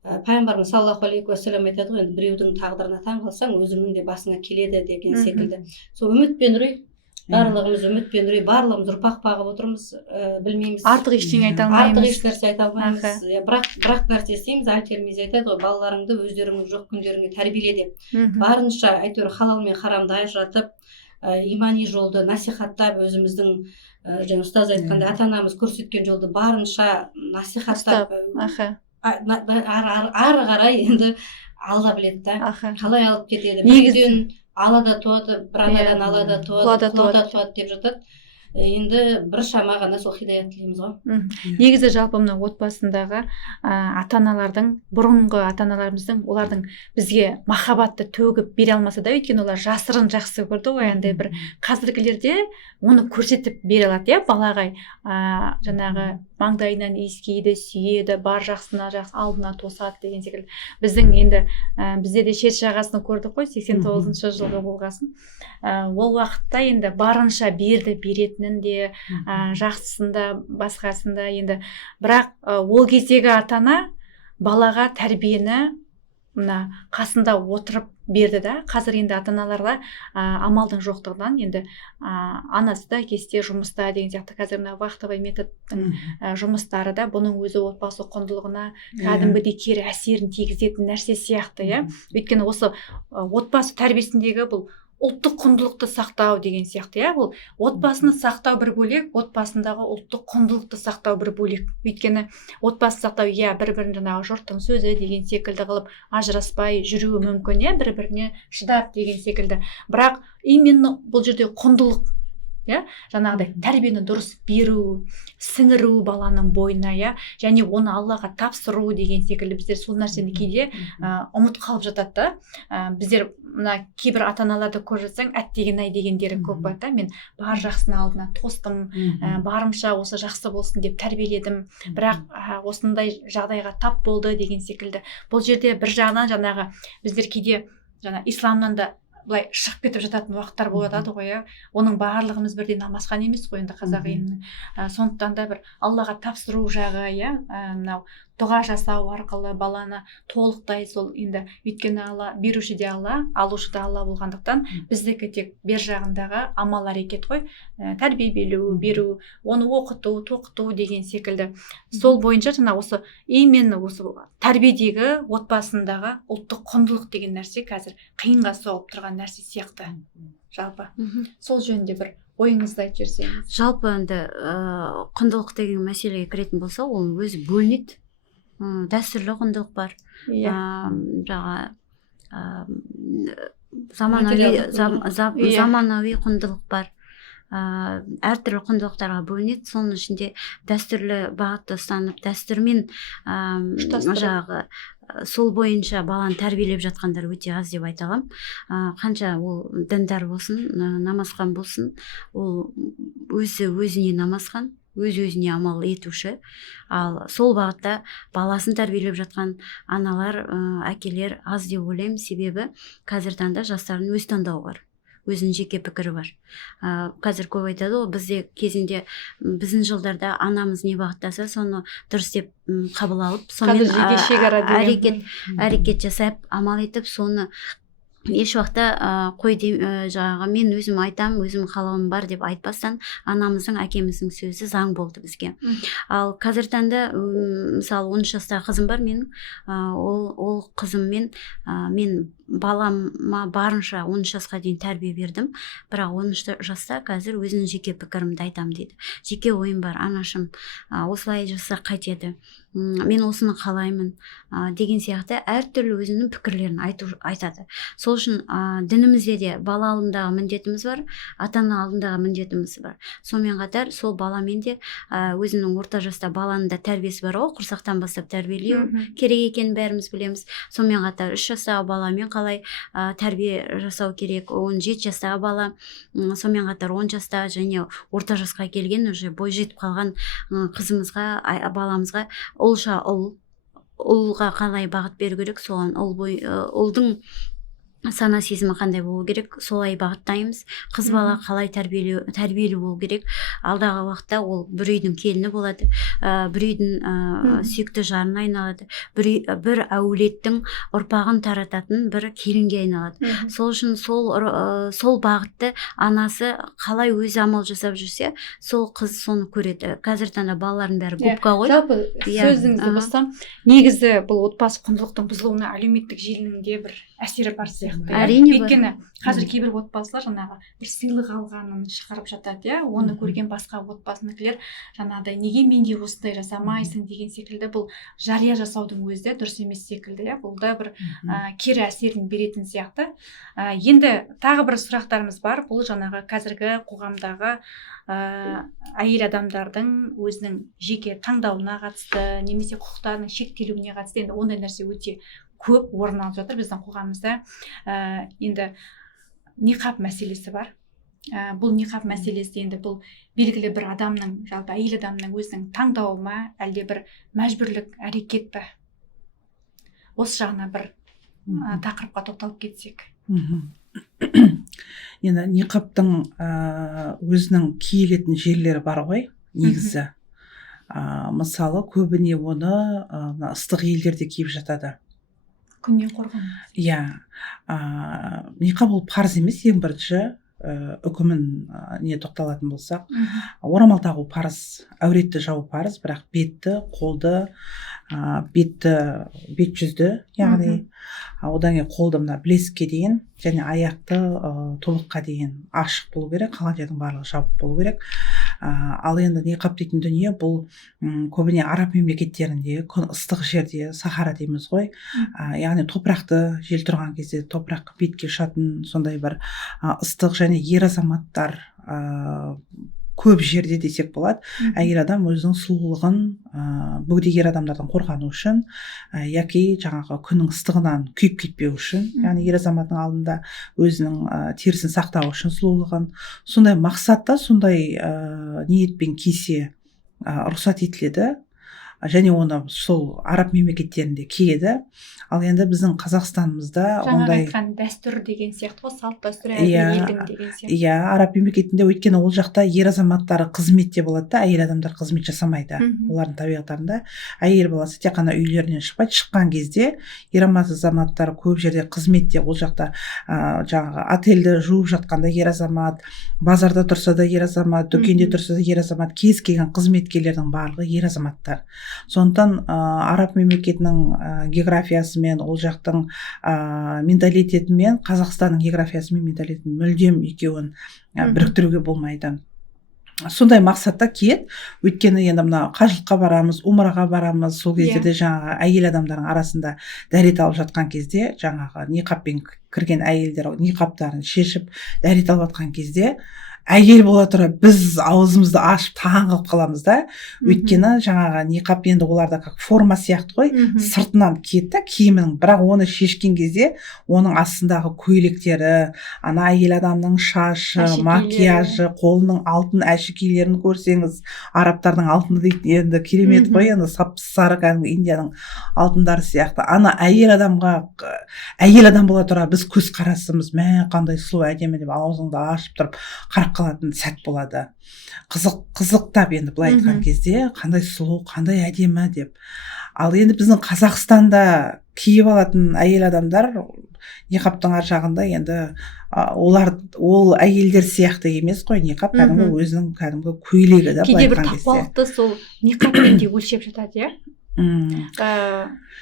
пайғамбарымыз саллаллаху алейхи уассалам айтады ғой, енді біреудің тағдырына таң қалсаң, өзіңнің де басыңа келеді деген секілді. Сол үмітпен үрей, барлығымыз үмітпен үрей, барлығымыз ұрпақ бағып отырмыз, білмейміз. Артық ештеңе айта алмаймыз. Артық еш нәрсе айта алмаймыз. Бірақ нәрсе істейміз, Аль-Термизи айтады ғой, балаларыңды өздеріңнің жоқ күндеріңе тәрбиеле деп. Барынша әйтеуір халал мен харамды ажыратып, имани жолды насихаттап, өзіміздің жаңа ұстаз айтқанда ата-анамыз көрсеткен жолды барынша насихаттап, ары қарай енді алла біледі да, қалай алып кетеді. Негізден ала да туады, бір анадан ала да туады, құла да туады деп жатады. Енді бір шама ғана сол хидаят тілейміз ғой. Негізі жалпы мына отбасындағы ата-аналардың, бұрынғы ата-аналарымыздың, олардың бізге махаббатты төгіп бере алмаса да, өйткені олар жасырын жақсы көрді ғой, андай бір қазіргілерде оны көрсетіп бере алады, иә, балаға жаңағы маңдайынан иіскейді, сүйеді, бар жақсына жақсы алдына тосады деген секілді. Біздің енді бізде де шет жағасын көрдік қой, 89 жылғы болғасын. Ол уақытта енді барынша беретінін де, жақсысында, басқасында енді. Бірақ ол кездегі ата-ана балаға тәрбиені мына қасында отырып берді да. Қазір енді ата-аналарға амалдың жоқтығынан енді анасы да кесте жұмыста деген сияқты, қазір мына вахтовый методтың жұмыстары да бұның өзі отбасы құндылығына кәдімгідей кері әсерін тигізетін нәрсе сияқты, иә. Өйткені осы отбасы тәрбиесіндегі бұл ұлттық құндылықты сақтау деген сияқты, иә. Ол отбасыны сақтау бір бөлек, отбасындағы ұлттық құндылықты сақтау бір бөлек. Өйткені отбасын сақтау, иә, бір-бірін жаңағы жұрттың сөзі деген секілді қылып ажыраспай жүруі мүмкін, иә, бір-біріне шыдап деген секілді. Бірақ именно бұл жерде құндылық, иә, жаңағыдай тәрбиені дұрыс беру, сіңіру баланың бойына, иә, және оны Аллаға тапсыру деген секілді біздер сол нәрсені кейде ұмыт қалып жатады да. Біздер мына кейбір ата-аналарды көріп жатсаң, әттеген-ай дегендері көп бар да. Мен бар жақсыны алдына тостым, барымша осы жақсы болсын деп тәрбиеледім, бірақ осындай жағдайға тап болды деген секілді. Бұл жерде бір жағынан жаңағы біздер кейде жаңа исламнан да былай шығып кетіп жататын уақыттар болады ғой, иә. Оның барлығымыз бірдей намазхан емес қой енді қазақ елінің. Сондықтан да бір Аллаға тапсыру жағы, иә, мынау дұға жасау арқылы баланы толықтай сол енді, өйткені Алла беруші де Алла, алушы да Алла болғандықтан біздікі тек бер жағындағы амал әрекет қой, тәрбие беру, оны оқыту, тоқыту деген секілді. Сол бойынша жаңа осы именно осы тәрбиедегі отбасындағы ұлттық құндылық деген нәрсе қазір қиынға соғып тұрған нәрсе сияқты. Жалпы сол жөнінде бір ойыңызды айтып жіберсеңіз. Жалпы енді құндылық деген мәселеге кіретін болса, ол өзі бөлінеді. Дәстүрлі құндылық бар, заманауи құндылық бар, әртүрлі құндылықтарға бөлінеді. Соның ішінде дәстүрлі бағытты ұстанып, дәстүрмен жаңағы сол бойынша баланы тәрбиелеп жатқандар өте аз деп айта аламын. Қанша ол діндар болсын, намазхан болсын, ол өзіне намазхан, өз-өзіне амал етуші. Ал сол бағытта баласын тәрбиелеп жатқан аналар, әкелер аз деп ойлаймын, себебі қазір таңда жастардың өз таңдауы бар, өзінің жеке пікірі бар. Қазір көп айтады ғой, бізде кезінде біздің жылдарда анамыз не бағыттаса соны дұрыс деп қабыл алып, сонымен әрекет жасап, амал етіп, соны еш уақытта жаңағы мен өзім айтам, өзім қалауым бар деп айтпастан, анамыздың, әкеміздің сөзі заң болды бізге. Ал қазір таңда мысалы 13 жастағы қызым бар менің, ол қызыммен мен балама барынша 13 жасқа дейін тәрбие бердім, бірақ 13 жаста қазір өзінің жеке пікірімді айтам дейді. Жеке ойым бар, анашым осылай жасақ қайтеді, мен осыны қалаймын деген сияқты әртүрлі өзінің пікірлерін айтады. Сол үшін дінімізде де бала алдындағы міндетіміз бар, ата-ана алдындағы міндетіміз бар. Сонымен қатар сол баламен де өзінің орта жаста баланың да тәрбиесі бар ғой, құрсақтан бастап тәрбиелеу керек екенін бәріміз білеміз. Сонымен қатар 3 жастағы баламен қалай тәрбие жасау керек, 17 жастағы бала, сонымен қатар 10 жаста және орта жасқа келген уже бой жетіп қалған қызымызға, баламызға ұлша ұлға қалай бағыт беру керек, соған ұлдың сана сезімі қандай болу керек, солай бағыттаймыз. Қыз бала қалай тәрбиелі болу керек. Алдағы уақытта ол бір үйдің келіні болады, бір үйдің сүйікті жарына айналады, бір әулеттің ұрпағын тарататын бір келінге айналады. Сол үшін сол бағытты анасы қалай өзі амал жасап жүрсе, сол қыз соны көреді. Қазір таңда балалардың бәрі губка ғой. Жалпы сөзіңізді бұзсам, негізі бұл отбасы құндылықтың бұзылуына әлеуметтік желінің де бір әсері бар сияқты. Әрине бар. Өйткені қазір кейбір отбасылар жаңағы бір сыйлық алғанын шығарып жатады, оны көрген басқа отбасыныкілер жаңағыдай неге менде осындай жасамайсың деген секілді, бұл жария жасаудың өзі де дұрыс емес секілді, бұл да бір кері әсерін беретін сияқты. Енді тағы бір сұрақтарымыз бар, бұл жаңағы қазіргі қоғамдағы әйел адамдардың өзінің жеке таңдауына қатысты, немесе құқықтарының шектелуіне қатысты, енді ондай нәрсе өте көп орын алып жатыр біздің қоғамымызда. Енді ниқаб мәселесі бар. Бұл ниқаб мәселесі енді бұл белгілі бір адамның, жалпы әйел адамның өзінің таңдауы ма, әлде бір мәжбүрлік әрекет пе? Осы жағына бір тақырыпқа тоқталып кетсек. Енді ниқабтың өзінің киілетін жерлері бар ғой, негізі. Мысалы, көбіне оны ыстық елдерде киіп жатады. Күннен қорғану. Иә, ниқаб ол парыз емес, ең бірінші үкімін не тоқталатын болсақ, орамал тағу парыз, әуретті жабу парыз, бірақ бетті, қолды, бет жүзді, яғни одан кейін қолды мына білезікке дейін және аяқты тобыққа дейін ашық болу керек, қалған жердің барлығы жабық болу керек. Ал енді ниқаб дейтін дүние бұл көбіне араб мемлекеттерінде, ыстық жерде, Сахара дейміз ғой, яғни топырақты жел тұрған кезде топырақ бетке ұшатын сондай бір ыстық және ер азаматтар көп жерде десек болады. Әйел адам өзінің сұлулығын бөгде ер адамдардан қорғану үшін, яки жаңағы күннің ыстығынан күйіп кетпеу үшін, яғни ер азаматтың алдында өзінің терісін сақтау үшін сұлулығын, сондай мақсатта, сондай ниетпен кисе рұқсат етіледі. Және оны сол араб мемлекеттерінде киеді. Ал енді біздің Қазақстанымызда ондай айтқан дәстүр деген сияқты ғой, салт дәстүр елдің деген сияқты. Иә, араб мемлекетінде өйткені ол жақта ер азаматтары қызметте болады да, әйел адамдар қызмет жасамайды. Олардың табиғаттарында әйел баласы тек қана үйлерінен шықпайды, шыққан кезде ер азаматтары көп жерде қызметте, ол жақта жаңағы отельді жуып жатқанда ер азамат, базарда тұрса да ер азамат, дүкенде тұрса да ер азамат, кез келген қызметкерлердің барлығы ер азаматтар. Сондықтан араб мемлекетінің географиясымен, ол жақтың менталитетімен, Қазақстанның географиясымен менталитетін мүлдем екеуін біріктіруге болмайды. Сондай мақсатта киеді. Өйткені енді мына қажылыққа барамыз, умраға барамыз, сол кездерде жаңағы әйел адамдардың арасында дәрет алып жатқан кезде, жаңағы ниқабпен кірген әйелдер ниқабтарын шешіп дәрет алып жатқан кезде әйел бола тұра біз аузымызды ашып таң қалып қаламыз да. Өйткені жаңағы ниқап енді оларда как форма сияқты ғой, сыртынан киеді да киімінің, бірақ оны шешкен кезде оның астындағы көйлектері, ана әйел адамның шашы, макияжы, қолының алтын әшекейлерін көрсеңіз, арабтардың алтыны дейді, енді керемет қой, енді сап-сары кәдімгі Индияның алтындары сияқты. Ана әйел адам бола тұра біз көз қарасымыз, мә қандай сұлу әдемі деп аузыңды ашып тұрып қарап қалатын сәт болады. Қызықтап енді былай айтқан кезде қандай сұлу, қандай әдемі деп. Ал енді біздің Қазақстанда киіп алатын әйел адамдар ниқаптың ар жағында енді ол әйелдер сияқты емес қой, ниқап кәдімгі өзінің кәдімгі көйлегі да. Кейде бір тақуалықты сол ниқаппен де өлшеп жатады, иә.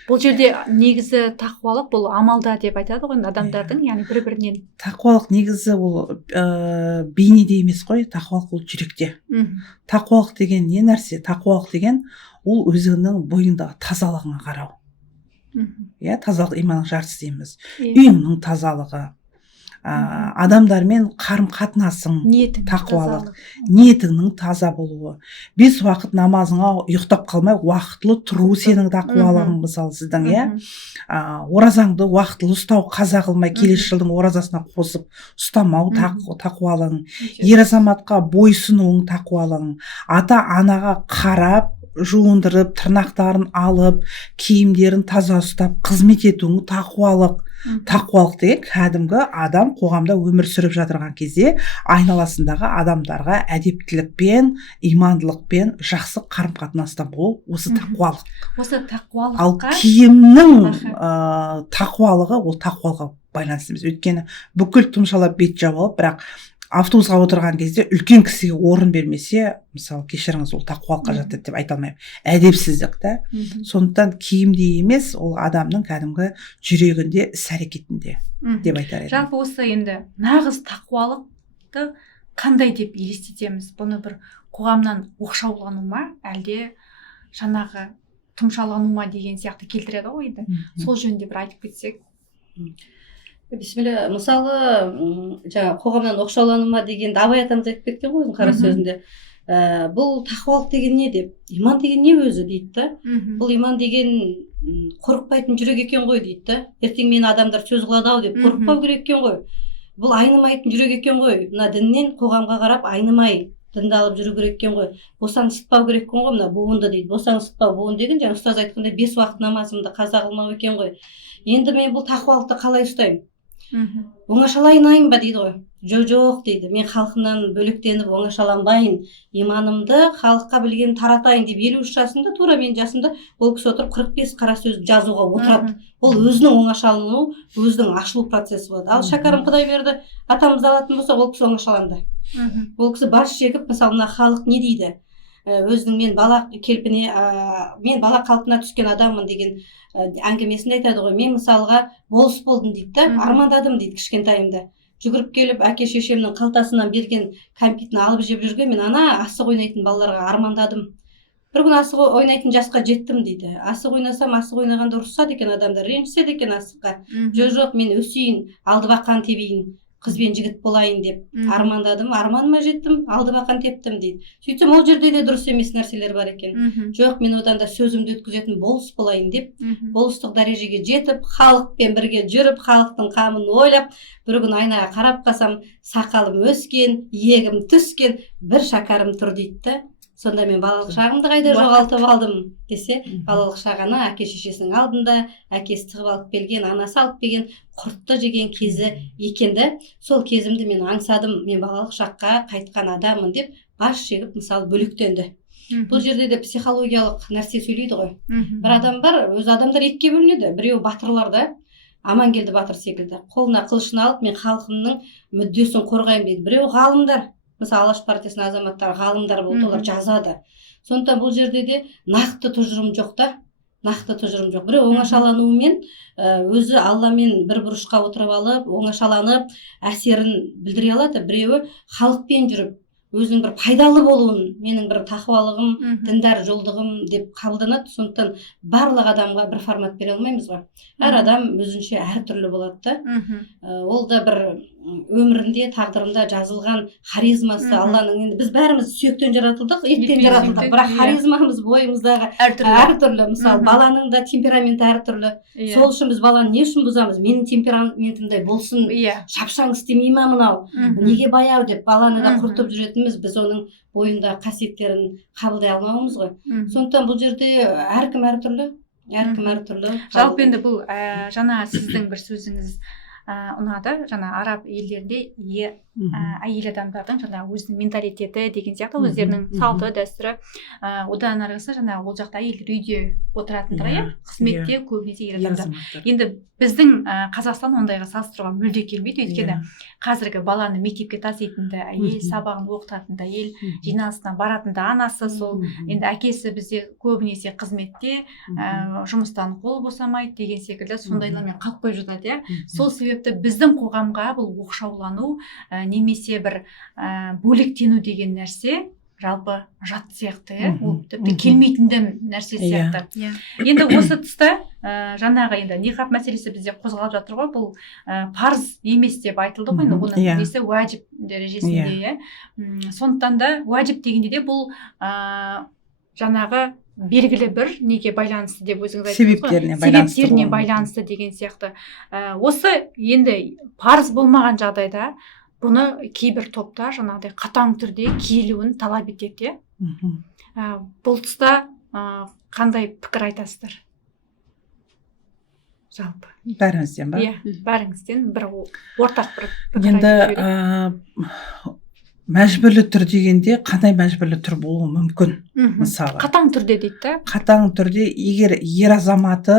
Бұл жерде негізі тақуалық бұл амалда деп айтады ғой адамдардың, яғни бір-бірінен. Тақуалық негізі ол бейнеде емес қой, тақуалық ол жүректе. Тақуалық деген не нәрсе? Тақуалық деген ол өзіңнің бойыңдағы тазалығыңа қарау. Тазалық иманның жартысы дейміз. Үйіңнің тазалығы, адамдармен қарым-қатынасың, тақуалық, ниетіңнің таза болуы, 5 уақыт намазыңа ұйықтап қалмай уақытлы тұру сенің тақуалығың, мысалы сіздің, оразаңды уақытлы ұстау, қаза қылмай келесі жылдың оразасына қосып ұстамау тақуалығың, ер азаматқа бойсынуың тақуалығың, ата-анаға қарап жуындырып, тырнақтарын алып, киімдерін таза ұстап, қызмет етуің тақуалық. Тақуалық деген кәдімгі адам қоғамда өмір сүріп жатырған кезде айналасындағы адамдарға әдептілікпен, имандылықпен жақсы қарым-қатынаста болу, осы тақуалық. Осы тақуалыққа. Ал киімнің тақуалығы ол тақуалыққа байланысты емес. Өйткені бүкіл тұмшалап бет жауып алып, бірақ автобусқа отырған кезде үлкен кісіге орын бермесе, мысалы кешіріңіз, ол тақуалыққа жатады деп айта алмаймын. Әдепсіздік та. Сондықтан киімде емес, ол адамның кәдімгі жүрегінде, іс-әрекетінде деп айтар едім. Жалпы осы енді нағыз тақуалықты қандай деп елестетеміз? Бұны бір қоғамнан оқшаулану ма, әлде жаңағы тұмшалану ма деген сияқты келтіреді ғой енді. Сол жөнінде бір айтып кетсек. Бисмилля, мысалы, жаңа қоғамнан оқшаулану ма дегенді Абай атамыз айтып кеткен ғой қара сөзінде. Бұл тақуалық деген не деп? Иман деген не өзі дейді да? Бұл иман деген қорықпайтын жүрек екен ғой дейді да. Ертең мені адамдар сөз қылады ау деп қорықпау керек екен ғой. Бұл айнымайтын жүрек екен ғой. Мына діннен қоғамға қарап айнымай дінді алып жүру керек екен ғой. Босаңсытпау керек екен ғой, мына буынды дейді. Босаңсытпау, буын деген жаңа ұстаз айтқандай 5 уақыт намазымды қаза қылмау екен ғой. Енді мен бұл тақуалықты қалай ұстаймын? Оңашалайын ба дейді ғой. Жоқ дейді, мен халқымнан бөлектеніп оңашаланбайын, иманымды халыққа білген таратайын деп 53 жасында, тура мен жасымда ол кісі отырып 45 қара сөз жазуға отырады. Ол өзінің оңашалану, өзінің ашылу процесі болады. Ал Шәкәрім Құдайберді атамызды алатын болса, ол кісі оңашаланды. Ол кісі бас шегіп, мысалы мына халық не дейді? Өзінің мен бала қалпына түскен адаммын деген әңгімесінде айтады ғой. Мен мысалға болыс болдым дейді да, армандадым дейді кішкентайымда. Жүгіріп келіп әке шешемнің қалтасынан берген кәмпитін алып жеп жүрген, мен ана асық ойнайтын балаларға армандадым. Бір күн асық ойнайтын жасқа жеттім дейді. Асық ойнасам, асық ойнағанда ұрысады екен адамдар, ренжіседі екен асыққа. Жоқ, мен өсейін, алды бақан тебейін, қыз бен жігіт болайын деп армандадым, арманыма жеттім, алды бақан тептім дейді. Сөйтсем ол жерде де дұрыс емес нәрселер бар екен. Жоқ, мен одан да сөзімді өткізетін болыс болайын деп, болыстық дәрежеге жетіп, халықпен бірге жүріп, халықтың қамын ойлап, бір күн айнаға қарап қалсам, сақалым өскен, иегім түскен, бір шәкәрім тұр дейді. Сонда мен балалық шағымды қайда жоғалтып алдым десе, балалық шағаны әке шешесінің алдында, әкесі тығып алып келген, анасы алып келген құртты жеген кезі екенді. Сол кезімді мен аңсадым, мен балалық шаққа қайтқан адаммын деп бас шегіп, мысалы, бөлектенді. Бұл жерде де психологиялық нәрсе сөйлейді ғой. Бір адам бар, өз адамдар екіге бөлінеді. Біреу батырлар да, Амангелді батыр секілді, қолына қылышын алып, мен халқымның мүддесін қорғаймын дейді. Біреу ғалымдар, мысалы Алаш партиясының азаматтары ғалымдар болды, олар жазады. Сондықтан бұл жерде де нақты тұжырым жоқ та, нақты тұжырым жоқ. Біреу оңашалануымен өзі Алламен бір бұрышқа отырып алып, оңашаланып, әсерін білдіре алады. Біреуі халықпен жүріп, өзінің бір пайдалы болуын, менің бір тақуалығым, діндар жолдығым деп қабылданады. Сондықтан барлық адамға бір формат бере алмаймыз ғой. Әр адам өзінше әртүрлі болады да. Ол да бір өмірінде, тағдырында жазылған харизмасы Алланың. Енді біз бәріміз сүйектен жаратылдық, еттен жаратылдық, бірақ харизмамыз бойымыздағы әртүрлі. Мысалы, баланың да темпераменті әртүрлі. Сол үшін біз баланы не үшін бұзамыз? Менің темпераментімдей болсын, шапшаң істемей ма мынау, неге баяу деп баланы да құртып жүретініміз, біз оның бойындағы қасиеттерін қабылдай алмауымыз ғой. Сондықтан бұл жерде әркім әртүрлі. Жалпы енді бұл жаңа сіздің бір сөзіңіз ұнады. Жаңа араб елдерінде әйел адамдардың жаңа өзінің менталитеті деген сияқты өздерінің салты, дәстүрі. Одан арғысы жаңа ол жақта әйелдер үйде отыратындар, қызметте көбінесе ер адамдар. Енді біздің Қазақстан ондайға салыстыруға мүлде келмейді, өйткені қазіргі баланы мектепке таситынды әйел, сабағын оқытатынды әйел, жиналысына баратынды анасы, сол енді әкесі бізде көбінесе қызметте, жұмыстан қол босамайды деген секілді сондайлармен қалып қойып жатады. Сол себепті біздің қоғамға бұл оқшаулану немесе бір бөлектену деген нәрсе жалпы жат сияқты, ол тіпті келмейтін нәрсе сияқты. Енді осы тұста жаңағы енді ниқаб мәселесі бізде қозғалып жатыр ғой, бұл парыз емес деп айтылды ғой, оның несі уәжіп дәрежесінде. Сондықтан да уәжіп дегенде де бұл жаңағы белгілі бір неге байланысты деп өзіңіз айтыңыз ғой, себептеріне байланысты деген сияқты. Осы енді парыз болмаған жағдайда бұны кейбір топта жаңағыдай қатаң түрде киілуін талап етеді. Бұл тұста қандай пікір айтасыздар? Жалпы. Бәріңізден ба? Бәріңізден бір ортақ бір пікір айтып берейік. Мәжбүрлі түр дегенде қандай мәжбүрлі түр болуы мүмкін? Мысалы. Қатаң түрде дейді. Қатаң түрде, егер ер азаматы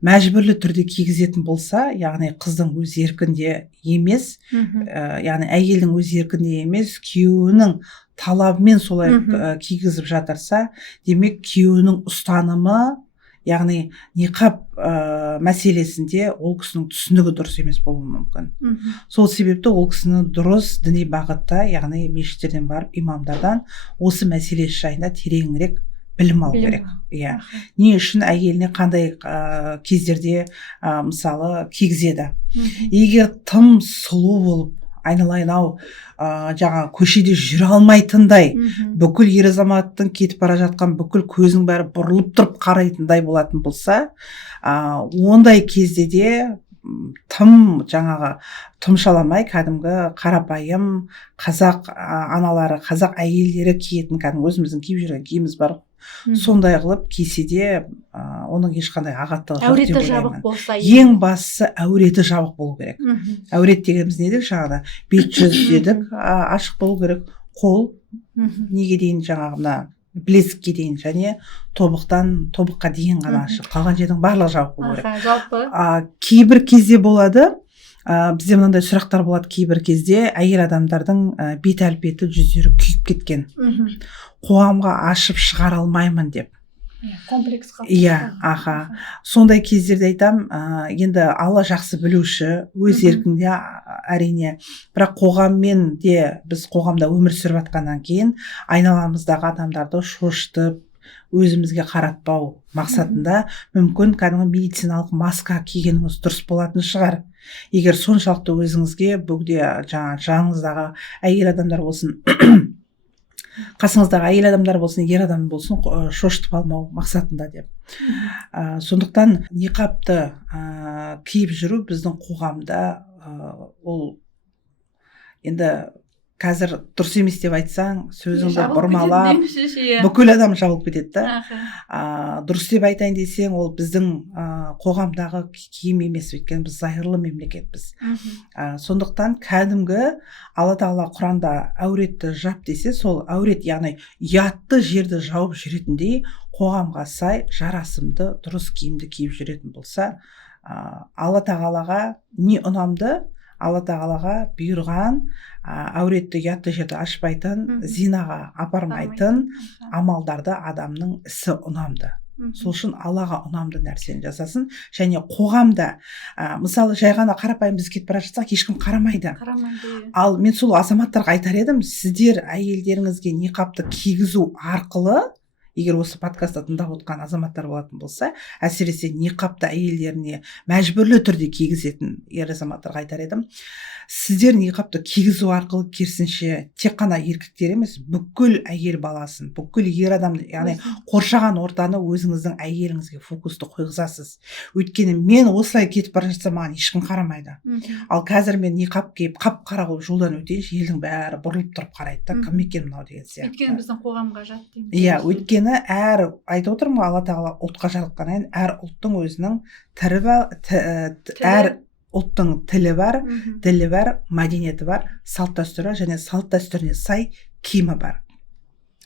мәжбүрлі түрде кигізетін болса, яғни қыздың өз еркінде емес, яғни әйелдің өз еркінде емес, күйеуінің талабымен солай кигізіп жатырса, демек күйеуінің ұстанымы, яғни ниқаб мәселесінде ол кісінің түсінігі дұрыс емес болуы мүмкін. Сол себепті ол кісіні дұрыс діни бағытта, яғни мешіттерден барып, имамдардан осы мәселесі жайында тереңірек білім алу керек. Не үшін әйеліне қандай кездерде мысалы кигізеді. Егер тым сұлу болып, айналайын-ау, жаңа көшеде жүре алмайтындай, бүкіл ер азаматтың кетіп бара жатқан бүкіл көзінің бәрі бұрылып тұрып қарайтындай болатын болса, ондай кезде де тым жаңағы тұмшаламай, кәдімгі қарапайым қазақ аналары, қазақ әйелдері киетін кәдімгі өзіміздің киіп жүрген киіміміз бар, сондай қылып кисе де оның ешқандай ағаттығы жоқ деп ойлаймын. Ең бастысы әуреті жабық болу керек. Әурет дегеніміз не дедік жаңағыда? Бет жүз дедік, ашық болу керек. Қол неге дейін жаңағы мына білезікке дейін және тобыққа дейін ғана ашық. Қалған жердің барлығы жабық болу керек. Кейбір кезде болады, бізде мынандай сұрақтар болады кейбір кезде, әйел адамдардың бет әлпеті жүздері күйіп кеткен. Қоғамға ашып шығара алмаймын деп. Комплекс қалып. Сондай кездерде айтам, енді Алла жақсы білуші, өз еркінде әрине, бірақ қоғаммен де біз қоғамда өмір сүріп жатқаннан кейін айналамыздағы адамдарды шошытып, өзімізге қаратпау мақсатында мүмкін кәдімгі медициналық маска кигеніңіз дұрыс болатын шығар. Егер соншалықты өзіңізге бүгде жаныңыздағы әйел адамдар болсын, қасыңыздағы әйел адамдар болсын, ер адам болсын, шошытып алмау мақсатында деп. Сондықтан ниқабты киіп жүру біздің қоғамда ол енді қазір дұрыс емес деп айтсаң, сөзіңді бұрмалап, бүкіл адам жабылып кетеді. Дұрыс деп айтайын десең, ол біздің қоғамдағы киім емес, өйткені біз зайырлы мемлекетпіз. Сондықтан кәдімгі Алла Тағала Құранда әуретті жап десе, сол әурет, яғни ұятты жерді жауып жүретіндей, қоғамға сай жарасымды дұрыс киімді киіп жүретін болса, Алла Тағалаға не ұнамды? Алла Тағалаға бұйырған әуретті ұятты жерді ашпайтын, зинаға апармайтын амалдарды адамның ісі ұнамды. сол үшін Аллаға ұнамды нәрсені жасасын, және қоғамда мысалы жай ғана қарапайым біз кетіп бара жатсақ ешкім қарамайды. Ал мен сол азаматтарға айтар едім, сіздер әйелдеріңізге ниқабты кигізу арқылы, егер осы подкастты тыңдап отқан азаматтар болатын болса, әсіресе ниқабты әйелдеріне мәжбүрлі түрде кигізетін ер азаматтарға айтар едім, сіздер ниқабты кигізу арқылы керісінше тек қана еркектер емес, бүкіл әйел баласын, бүкіл ер адамды, яғни қоршаған ортаны өзіңіздің әйеліңізге фокусты қойғызасыз. Өйткені мен осылай кетіп бара жатсам, маған ешкім қарамайды. Ал қазір мен ниқаб киіп қап-қара болып жолдан өтейінші, елдің бәрі бұрылып тұрып қарайды да, кім екен мынау деген сияқты. Өйткені біздің қоғамға жат дейміз. Иә, өйткені әр, айтып отырмын ғой, Алла тағала ұлтқа жаратқаннан әр ұлттың өзінің әр ұлттың тілі бар, ділі бар, мәдениеті бар, салт дәстүрі және салт дәстүріне сай киімі бар.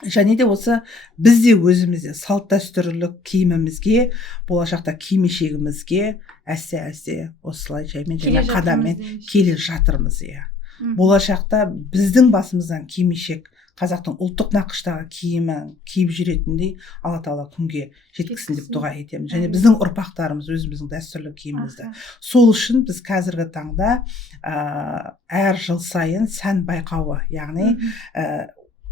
Және де осы бізде өзімізде салт дәстүрлік киімімізге, болашақта киім-кешегімізге әсте осылай жаймен қадаммен келе жатырмыз. Болашақта біздің басымыздан киім-кешек, қазақтың ұлттық нақыштағы киімі киіп жүретіндей Алла тағала күнге жеткізсін деп дұға етемін. Және біздің ұрпақтарымыз өзіміздің дәстүрлі киімімізді. Сол үшін біз қазіргі таңда әр жыл сайын сән байқауы, яғни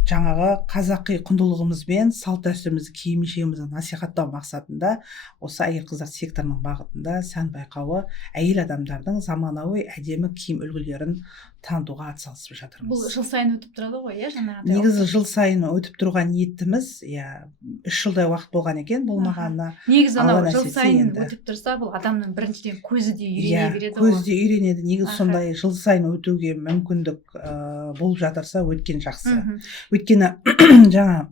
жаңағы қазақи құндылығымызбен салт дәстүрімізді киім-кешегімізді насихаттау мақсатында осы әйел қыздар секторының бағытында сән байқауы әйел адамдардың заманауи әдемі киім үлгілерін танытуға атсалысып жатырмыз. Бұл жыл сайын өтіп тұрады ғой, жаңағыдай. Негізі жыл сайын өтіп тұруға ниеттіміз, 3 жылдай уақыт болған екен, болмағанына. Негізі анау жыл сайын өтіп тұрса, бұл адамның біріншіден көзі де үйрене береді ғой. Көзі де үйренеді. Негізі сондай жыл сайын өтуге мүмкіндік болып жатырса өткен жақсы. Өйткені жаңа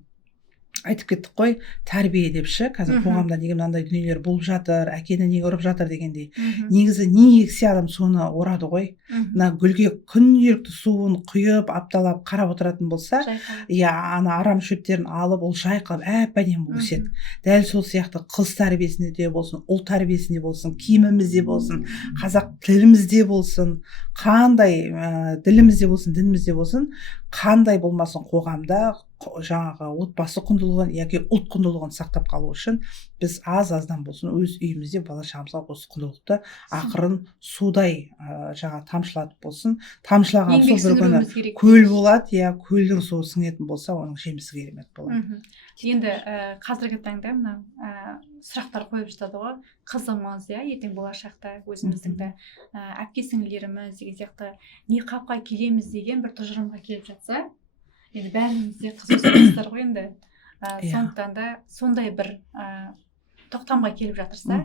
айтып кеттік қой, тәрбие деп ше, қазір қоғамда неге мынандай дүниелер болып жатыр, әкені неге ұрып жатыр дегендей. Негізі не ексі адам соны орады ғой. Мына гүлге күнделікті суын құйып, апталап қарап отыратын болса, ана арам шөптерін алып, ол жайқалып, әп-әдемі болып өседі. Дәл сол сияқты қыз тәрбиесінде де болсын, ұл тәрбиесінде болсын, киімімізде болсын, қазақ тілімізде болсын, қандай ділімізде болсын, дінімізде болсын, қандай болмасын қоғамда жаңағы отбасы құндылығын яки ұлт құндылығын сақтап қалу үшін біз аз-аздан болсын өз үйімізде бала-шағамызға осы құндылықты ақырын судай жаңа тамшылатып болсын, тамшылаған су бір күні көл болады, көлдің суы сіңетін болса, оның жемісі керемет болады. Енді қазіргі таңда мына сұрақтар қойып жатады ғой, қызымыз, ертең болашақта өзіміздің де әпке-сіңлілеріміз деген сияқты ниқабқа келеміз деген бір тұжырымға келіп жатса, енді бәрімізде қыз өсіріңіздер ғой енді. Сондықтан да сондай бір тоқтамға келіп жатырса,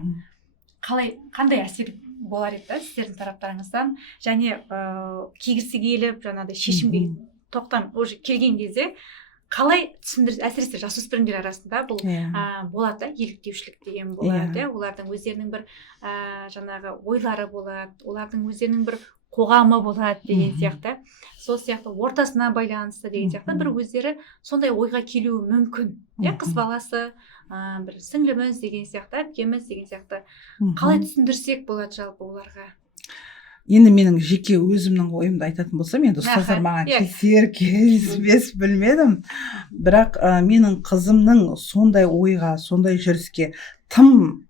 қандай әсер болар еді сіздердің тараптарыңыздан, және кигісі келіп, жаңағыдай шешімге тоқтам уже келген кезде қалай түсіндіріп, әсіресе жасөспірімдер арасында бұл болады, еліктеушілік деген болады, олардың өздерінің бір жаңағы ойлары болады, олардың өздерінің бір қоғамы болады деген сияқты, сол сияқты ортасына байланысты деген сияқты бір өздері сондай ойға келуі мүмкін. Қыз баласы, бір сіңліміз деген сияқты, әпкеміз деген сияқты қалай түсіндірсек болады жалпы оларға? Енді менің жеке өзімнің ойымды айтатын болсам, енді ұстаздар маған келісер, келіспес білмедім. Бірақ менің қызымның сондай ойға, сондай жүріске тым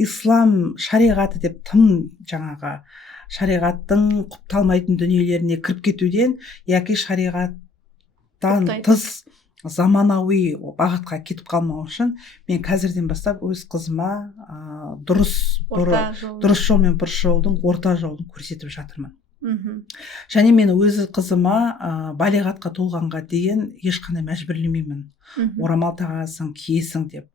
ислам шариғаты деп тым жаңағы шариғаттың құпталмайтын дүниелеріне кіріп кетуден, яки шариғаттан тыс заманауи бағытқа кетіп қалмау үшін мен қазірден бастап өз қызыма дұрыс жол мен бұрыс жолдың орта жолын көрсетіп жатырмын. Және мен өз қызыма балиғатқа толғанға дейін ешқандай мәжбүрлемеймін. Орамал тағасың, киесің деп.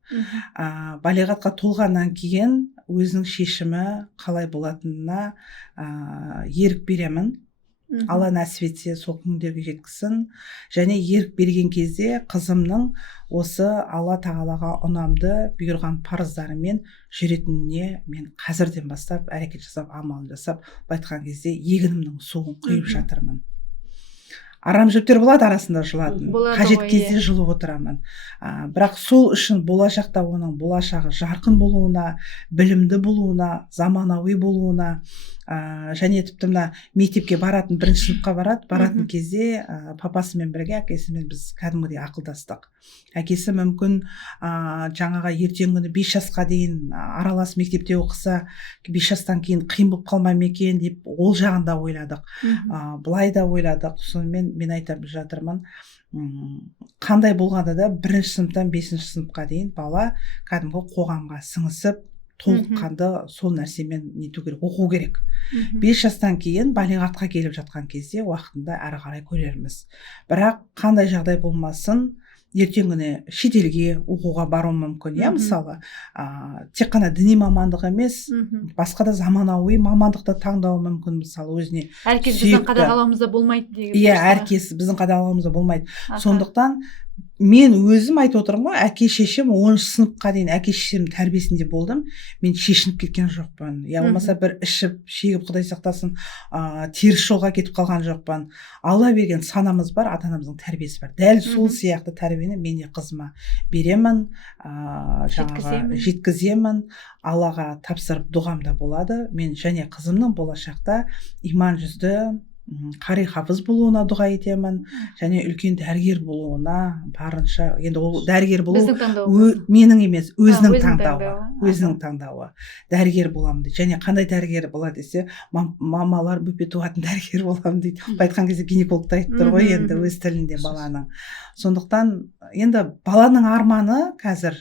Балиғатқа толғаннан кейін өзінің шешімі қалай болатынына ерік беремін. Алла нәсіп етсе сол күндерге жеткізсін. Және ерік берген кезде қызымның осы Алла тағалаға ұнамды бұйырған парыздарымен жүретініне мен қазірден бастап әрекет жасап, амалын жасап, айтқан кезде егінімнің суын құйып жатырмын. арамшөптер болады арасында жылатын, Болады қажет ғой, кезде иә. жылып отырамын. Бірақ сол үшін болашақта оның болашағы жарқын болуына, білімді болуына, заманауи болуына, және тіпті мына мектепке баратын, бірінші сыныпқа баратын кезде папасымен бірге әкесімен біз кәдімгідей ақылдастық. Әкесі мүмкін жаңаға ертеңгі күні 5 жасқа дейін аралас мектепте оқыса, 5 жастан кейін қиын болып қалмай ма екен деп ол жағында ойладық. Былай да ойладық. Сонымен мен айтып жатырмын, қандай болғанда да 1-ші сыныптан 5-ші сыныпқа дейін бала кәдімгі қоғамға сіңісіп, толыққанды сол нәрсемен нету керек, оқу керек. 5 жастан кейін балиғатқа келіп жатқан кезде уақытында әрі қарай көрерміз. Бірақ қандай жағдай болмасын, ертең күні шетелге оқуға бару мүмкін, иә, мысалы, тек қана діни мамандық емес, басқа да заманауи мамандықты таңдауы мүмкін, мысалы, өзіне. Әркез біздің қадағалауымызда болмайды деген. Иә, әркез біздің қадағалауымызда болмайды. Сондықтан мен өзім айтып отырмын ғой, әке шешем 10-шы сыныпқа дейін әке шешем тәрбиесінде болдым. Мен шешініп кеткен жоқпын. Я болмаса бір ішіп, шегіп, Құдай сақтасын, теріс жолға кетіп қалған жоқпын. Алла берген санамыз бар, ата-анамыздың тәрбиесі бар. Дәл сол сияқты тәрбиені мен де қызыма беремін, жеткіземін. Аллаға тапсырып дұғамда болады. Мен және қызымның болашақта иман жүзді, қари хафыз болуына дұға етемін, және үлкен дәрігер болуына барынша, енді ол дәрігер болу менің емес, өзінің таңдауы. Дәрігер боламын дейді. Және қандай дәрігер болады десе, мамалар бөпе туатын дәрігер боламын дейді. Айтқан кезде гинекологта айтып тұр ғой, енді өз тілінде баланың. Сондықтан енді баланың арманы қазір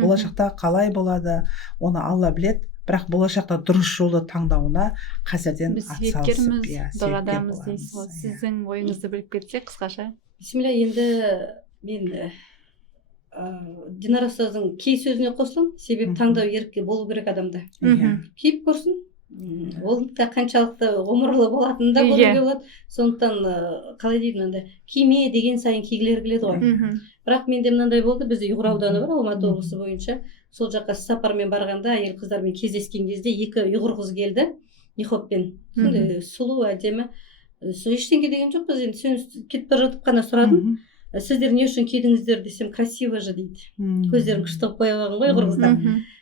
болашақта қалай болады, оны Алла біледі. Бірақ болашақта дұрыс жолды таңдауына қазірден атсалысып, дұғадамыз дейсіз ғой. Сіздің ойыңызды біліп кетсек қысқаша. Бисмилля, енді мен Динара ұстаздың кей сөзіне қосыламын. Себебі таңдау ерікке болу керек адамда. Киіп көрсін. Ол да қаншалықты ғұмырлы болатынын да көруге болады. Сондықтан қалай дейді мынандай, киме деген сайын кигілер келеді ғой. Бірақ менде мынандай болды, бізде Ұйғыр ауданы бар, Алматы облысы бойынша. Сол жаққа сапармен барғанда әйел қыздармен кездескен кезде 2 ұйғыр қыз келді, нихоппен. Сондай сұлу, әдемі. Ештеңе деген жоқ, біз енді кетіп бара жатып қана сұрадым. Сіздер не үшін кидіңіздер десем, красиво же дейді. Көздерін қыштығып қойып алған ғой ұйғыр қыздар.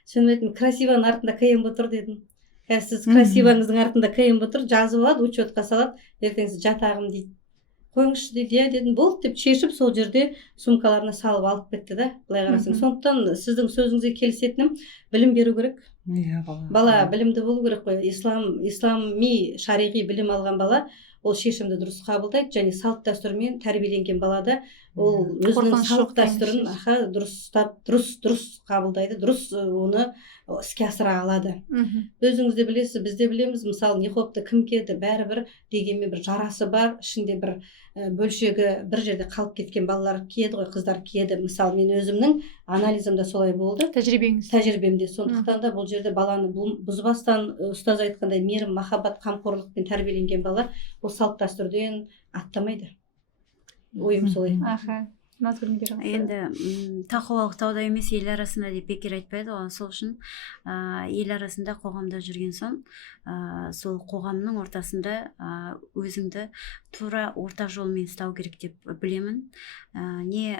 Соны айтым, красиваның артында КМБ тұр дедім. Сіз красиваңыздың артында КМБ тұр, жазып алады, учетқа салады, ертең сіз жатағым дейді. Қойыңызшы дейді, я дедім, болды деп шешіп, сол жерде сумкаларына салып алып кетті да, былай қарасаң. Сондықтан сіздің сөзіңізге келісетінім, білім беру керек. Бала білімді болу керек қой. Ислами шариғи білім алған бала ол шешімді дұрыс қабылдайды, және салт дәстүрмен тәрбиеленген балада ол өзінің салт дәстүрін дұрыс қабылдайды, дұрыс оны іске асыра алады. Өзіңіз де білесіз, біз де білеміз, мысалы нихопты кім киеді, бәрібір дегенмен бір жарасы бар, ішінде бір бөлшегі бір жерде қалып кеткен балалар киеді ғой, қыздар киеді. Мысалы мен өзімнің анализімде солай болды. Тәжірибемде. Сондықтан да бұл жерде баланы бұзбастан, ұстаз айтқандай мейірім, махаббат, қамқорлықпен тәрбиеленген бала ол салт дәстүрден аттамайды. Ойым солай. Енді тақуалық тауда емес ел арасында деп бекер айтпайды ғой. Сол үшін ел арасында қоғамда жүрген соң сол қоғамның ортасында өзіңді тура орта жолмен ұстау керек деп білемін. Не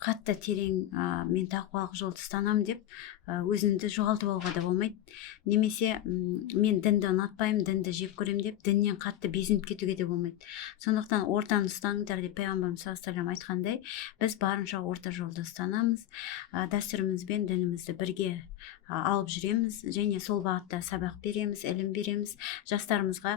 қатты терең мен тақуалық жолды ұстанамын деп өзімді жоғалтып алуға да болмайды. Немесе мен дінді ұнатпаймын, дінді жек көремін деп діннен қатты безініп кетуге де болмайды. Сондықтан ортаны ұстаңдар деп пайғамбарымыз саллаллаху алейхи вассалам айтқандай, біз барынша орта жолды ұстанамыз, дәстүріміз бен дінімізді бірге алып жүреміз, және сол бағытта сабақ береміз, ілім береміз, жастарымызға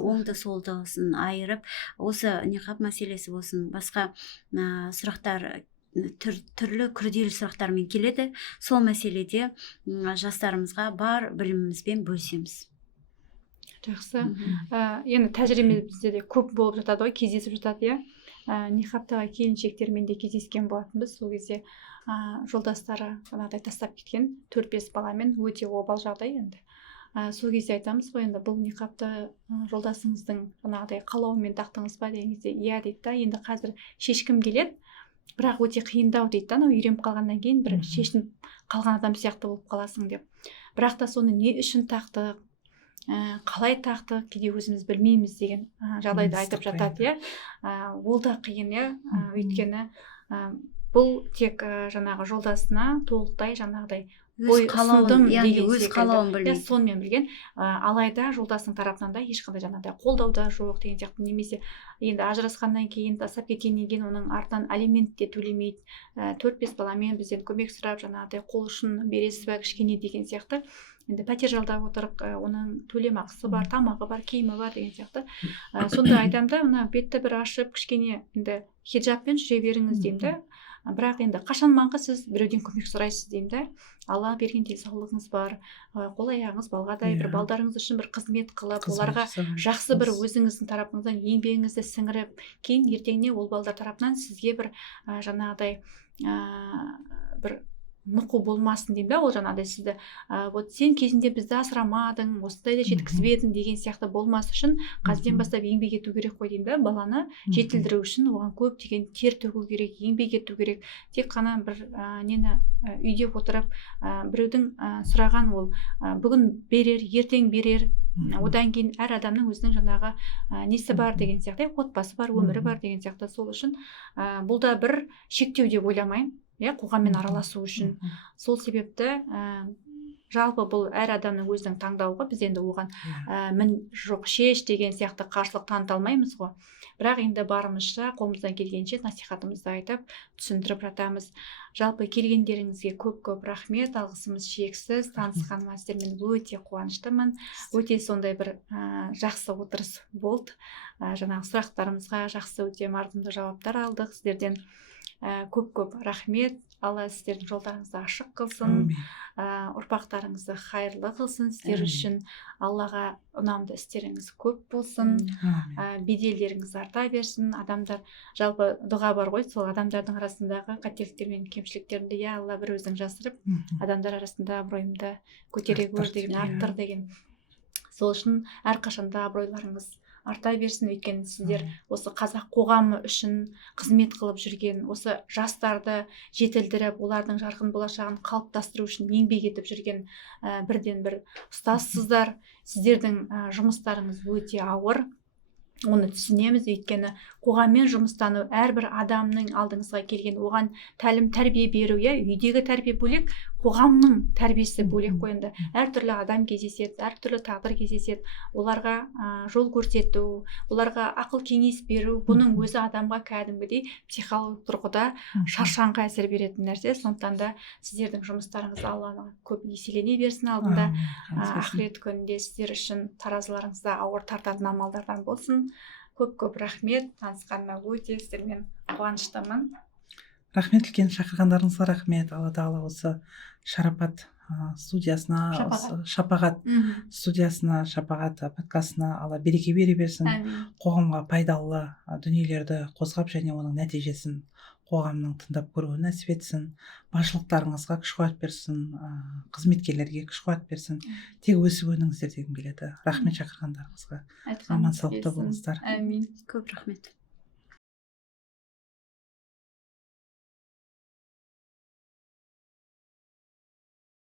оңды солдысын айырып, осы ниқаб мәселесі болсын, басқа сұрақтар, түрлі күрделі сұрақтармен келеді. Сол мәселеде жастарымызға бар білімімізбен бөлісеміз. Жақсы. Енді тәжірибе бізде де көп болып жатады ғой, кездесіп жатады, иә. Нихабтағы келіншектермен де кездескен болатынбыз. Сол кезде жолдастары жаңағыдай тастап кеткен 4-5 баламен өте обал жағдай енді. Сол кезде айтамыз ғой, енді бұл нихабты жолдасыңыздың жаңағыдай қалауымен тақтыңыз ба деген кезде, иә дейді да, енді қазір шешкім келеді. Бірақ өте қиындау дейді да, үйреніп қалғаннан кейін бір шешініп қалған адам сияқты болып қаласың деп. Бірақ та соны не үшін тақтық, қалай тақтық кейде өзіміз білмейміз деген жағдайды айтып жатады иә. Ол да қиын иә. Өйткені бұл тек жаңағы жолдасына толықтай жаңағыдай өз қалауын, яғни өз қалауын білмейді. Сонымен білген, алайда жолдасының тарапынан да ешқандай жаңағыдай қолдау да жоқ деген сияқты, немесе енді ажырасқаннан кейін, тастап кеткеннен кейін оның артынан алимент те төлемейді, 4-5 баламен бізден көмек сұрап жаңағыдай қол ұшын бересіз бе кішкене деген сияқты. Енді пәтер жалдап отырып, оның төлемақысы бар, тамағы бар, киімі бар деген сияқты. Сонда айтамын да, мына бетті бір ашып, кішкене енді хиджабпен жүре беріңіз деймін да. Бірақ енді қашан маңғы сіз біреуден көмек сұрайсыз деймін да. Алла берген денсаулығыңыз бар, қол аяғыңыз балғадай, бір балдарыңыз үшін бір қызмет қылып, оларға жақсы бір өзіңіздің тарапыңыздан еңбегіңізді сіңіріп, кейін ертеңіне ол балдар тарапынан сізге бір жаңағыдай бір нұқу болмасын деймін да, ол жаңағыдай сізді вот сен кезінде бізді асырамадың, осындайда жеткізбедің деген сияқты болмас үшін қазірден бастап еңбек ету керек қой деймін да. Баланы жетілдіру үшін оған көптеген тер төгу керек, еңбек ету керек. Тек қана бір нені үйде отырып біреудің сұраған ол бүгін берер, ертең берер, одан кейін әр адамның өзінің жаңағы несі бар деген сияқты, отбасы бар, өмірі бар деген сияқты. Сол үшін бұл да бір шектеу деп ойламаймын. Қоғаммен араласу үшін. Сол себепті жалпы бұл әр адамның өзінің таңдауы, біз енді оған мін жоқ шеш деген сияқты қарсылық таныта алмаймыз ғой. Бірақ енді барымызша қолымыздан келгенше насихатымызды айтып түсіндіріп жатамыз. Жалпы келгендеріңізге көп рахмет, алғысымыз шексіз. Танысқаныма сіздермен өте қуаныштымын. Өте сондай бір жақсы отырыс болды. Жаңағы сұрақтарымызға жақсы өте мардымды жауаптар алдық сіздерден. Көп рахмет. Алла сіздердің жолдарыңызды ашық қылсын, ұрпақтарыңызды хайырлы қылсын, сіздер үшін Аллаға ұнамды істеріңіз көп болсын, беделдеріңіз арта берсін. Адамдар, жалпы дұға бар ғой, сол адамдардың арасындағы қателіктер мен кемшіліктерді Алла бір өзің жасырып, адамдар арасында абыройымды көтере гөр деген, арттыр деген. Сол үшін әрқашанда абыройларыңыз арта берсін. Өйткені сіздер осы қазақ қоғамы үшін қызмет қылып жүрген, осы жастарды жетілдіріп, олардың жарқын болашағын қалыптастыру үшін еңбек етіп жүрген бірден бір ұстазсыздар. Сіздердің жұмыстарыңыз өте ауыр. Оны түсінеміз, өйткені қоғаммен жұмыстану әрбір адамның алдыңызға келген, оған тәлім тәрбие беру, үйдегі тәрбие бөлек, қоғамның тәрбиесі бөлек қойынды. Әртүрлі адам кездеседі, әртүрлі тағдыр кездеседі. Оларға жол көрсету, оларға ақыл кеңес беру, бұның өзі адамға кәдімгідей психологиялық тұрғыда шаршаңға әсер беретін нәрсе. Сондықтан да сіздердің жұмыстарыңыз Алланың көп еселене берсін алдында. Ақырет күнінде сіздер үшін таразыларыңызда ауыр тартатын амалдардан болсын. Көп рахмет. Танысқаныма өте сіздермен қуаныштымын. Рахмет, үлкен шақырғандарыңызға рахмет. Алла тағала осы шарапат студиясына, шапағат студиясына, шапағат подкастына Алла береке бере берсін. Қоғамға пайдалы дүниелерді қозғап және оның нәтижесін қоғамның тыңдап көруін нәсіп етсін. Басшылықтарыңызға күш қуат берсін, қызметкерлерге күш қуат берсін. Тек өсіп өніңіздер дегім келеді. Рахмет шақырғандарыңызға. Аман саулықта болыңыздар. Әмин. Көп рахмет.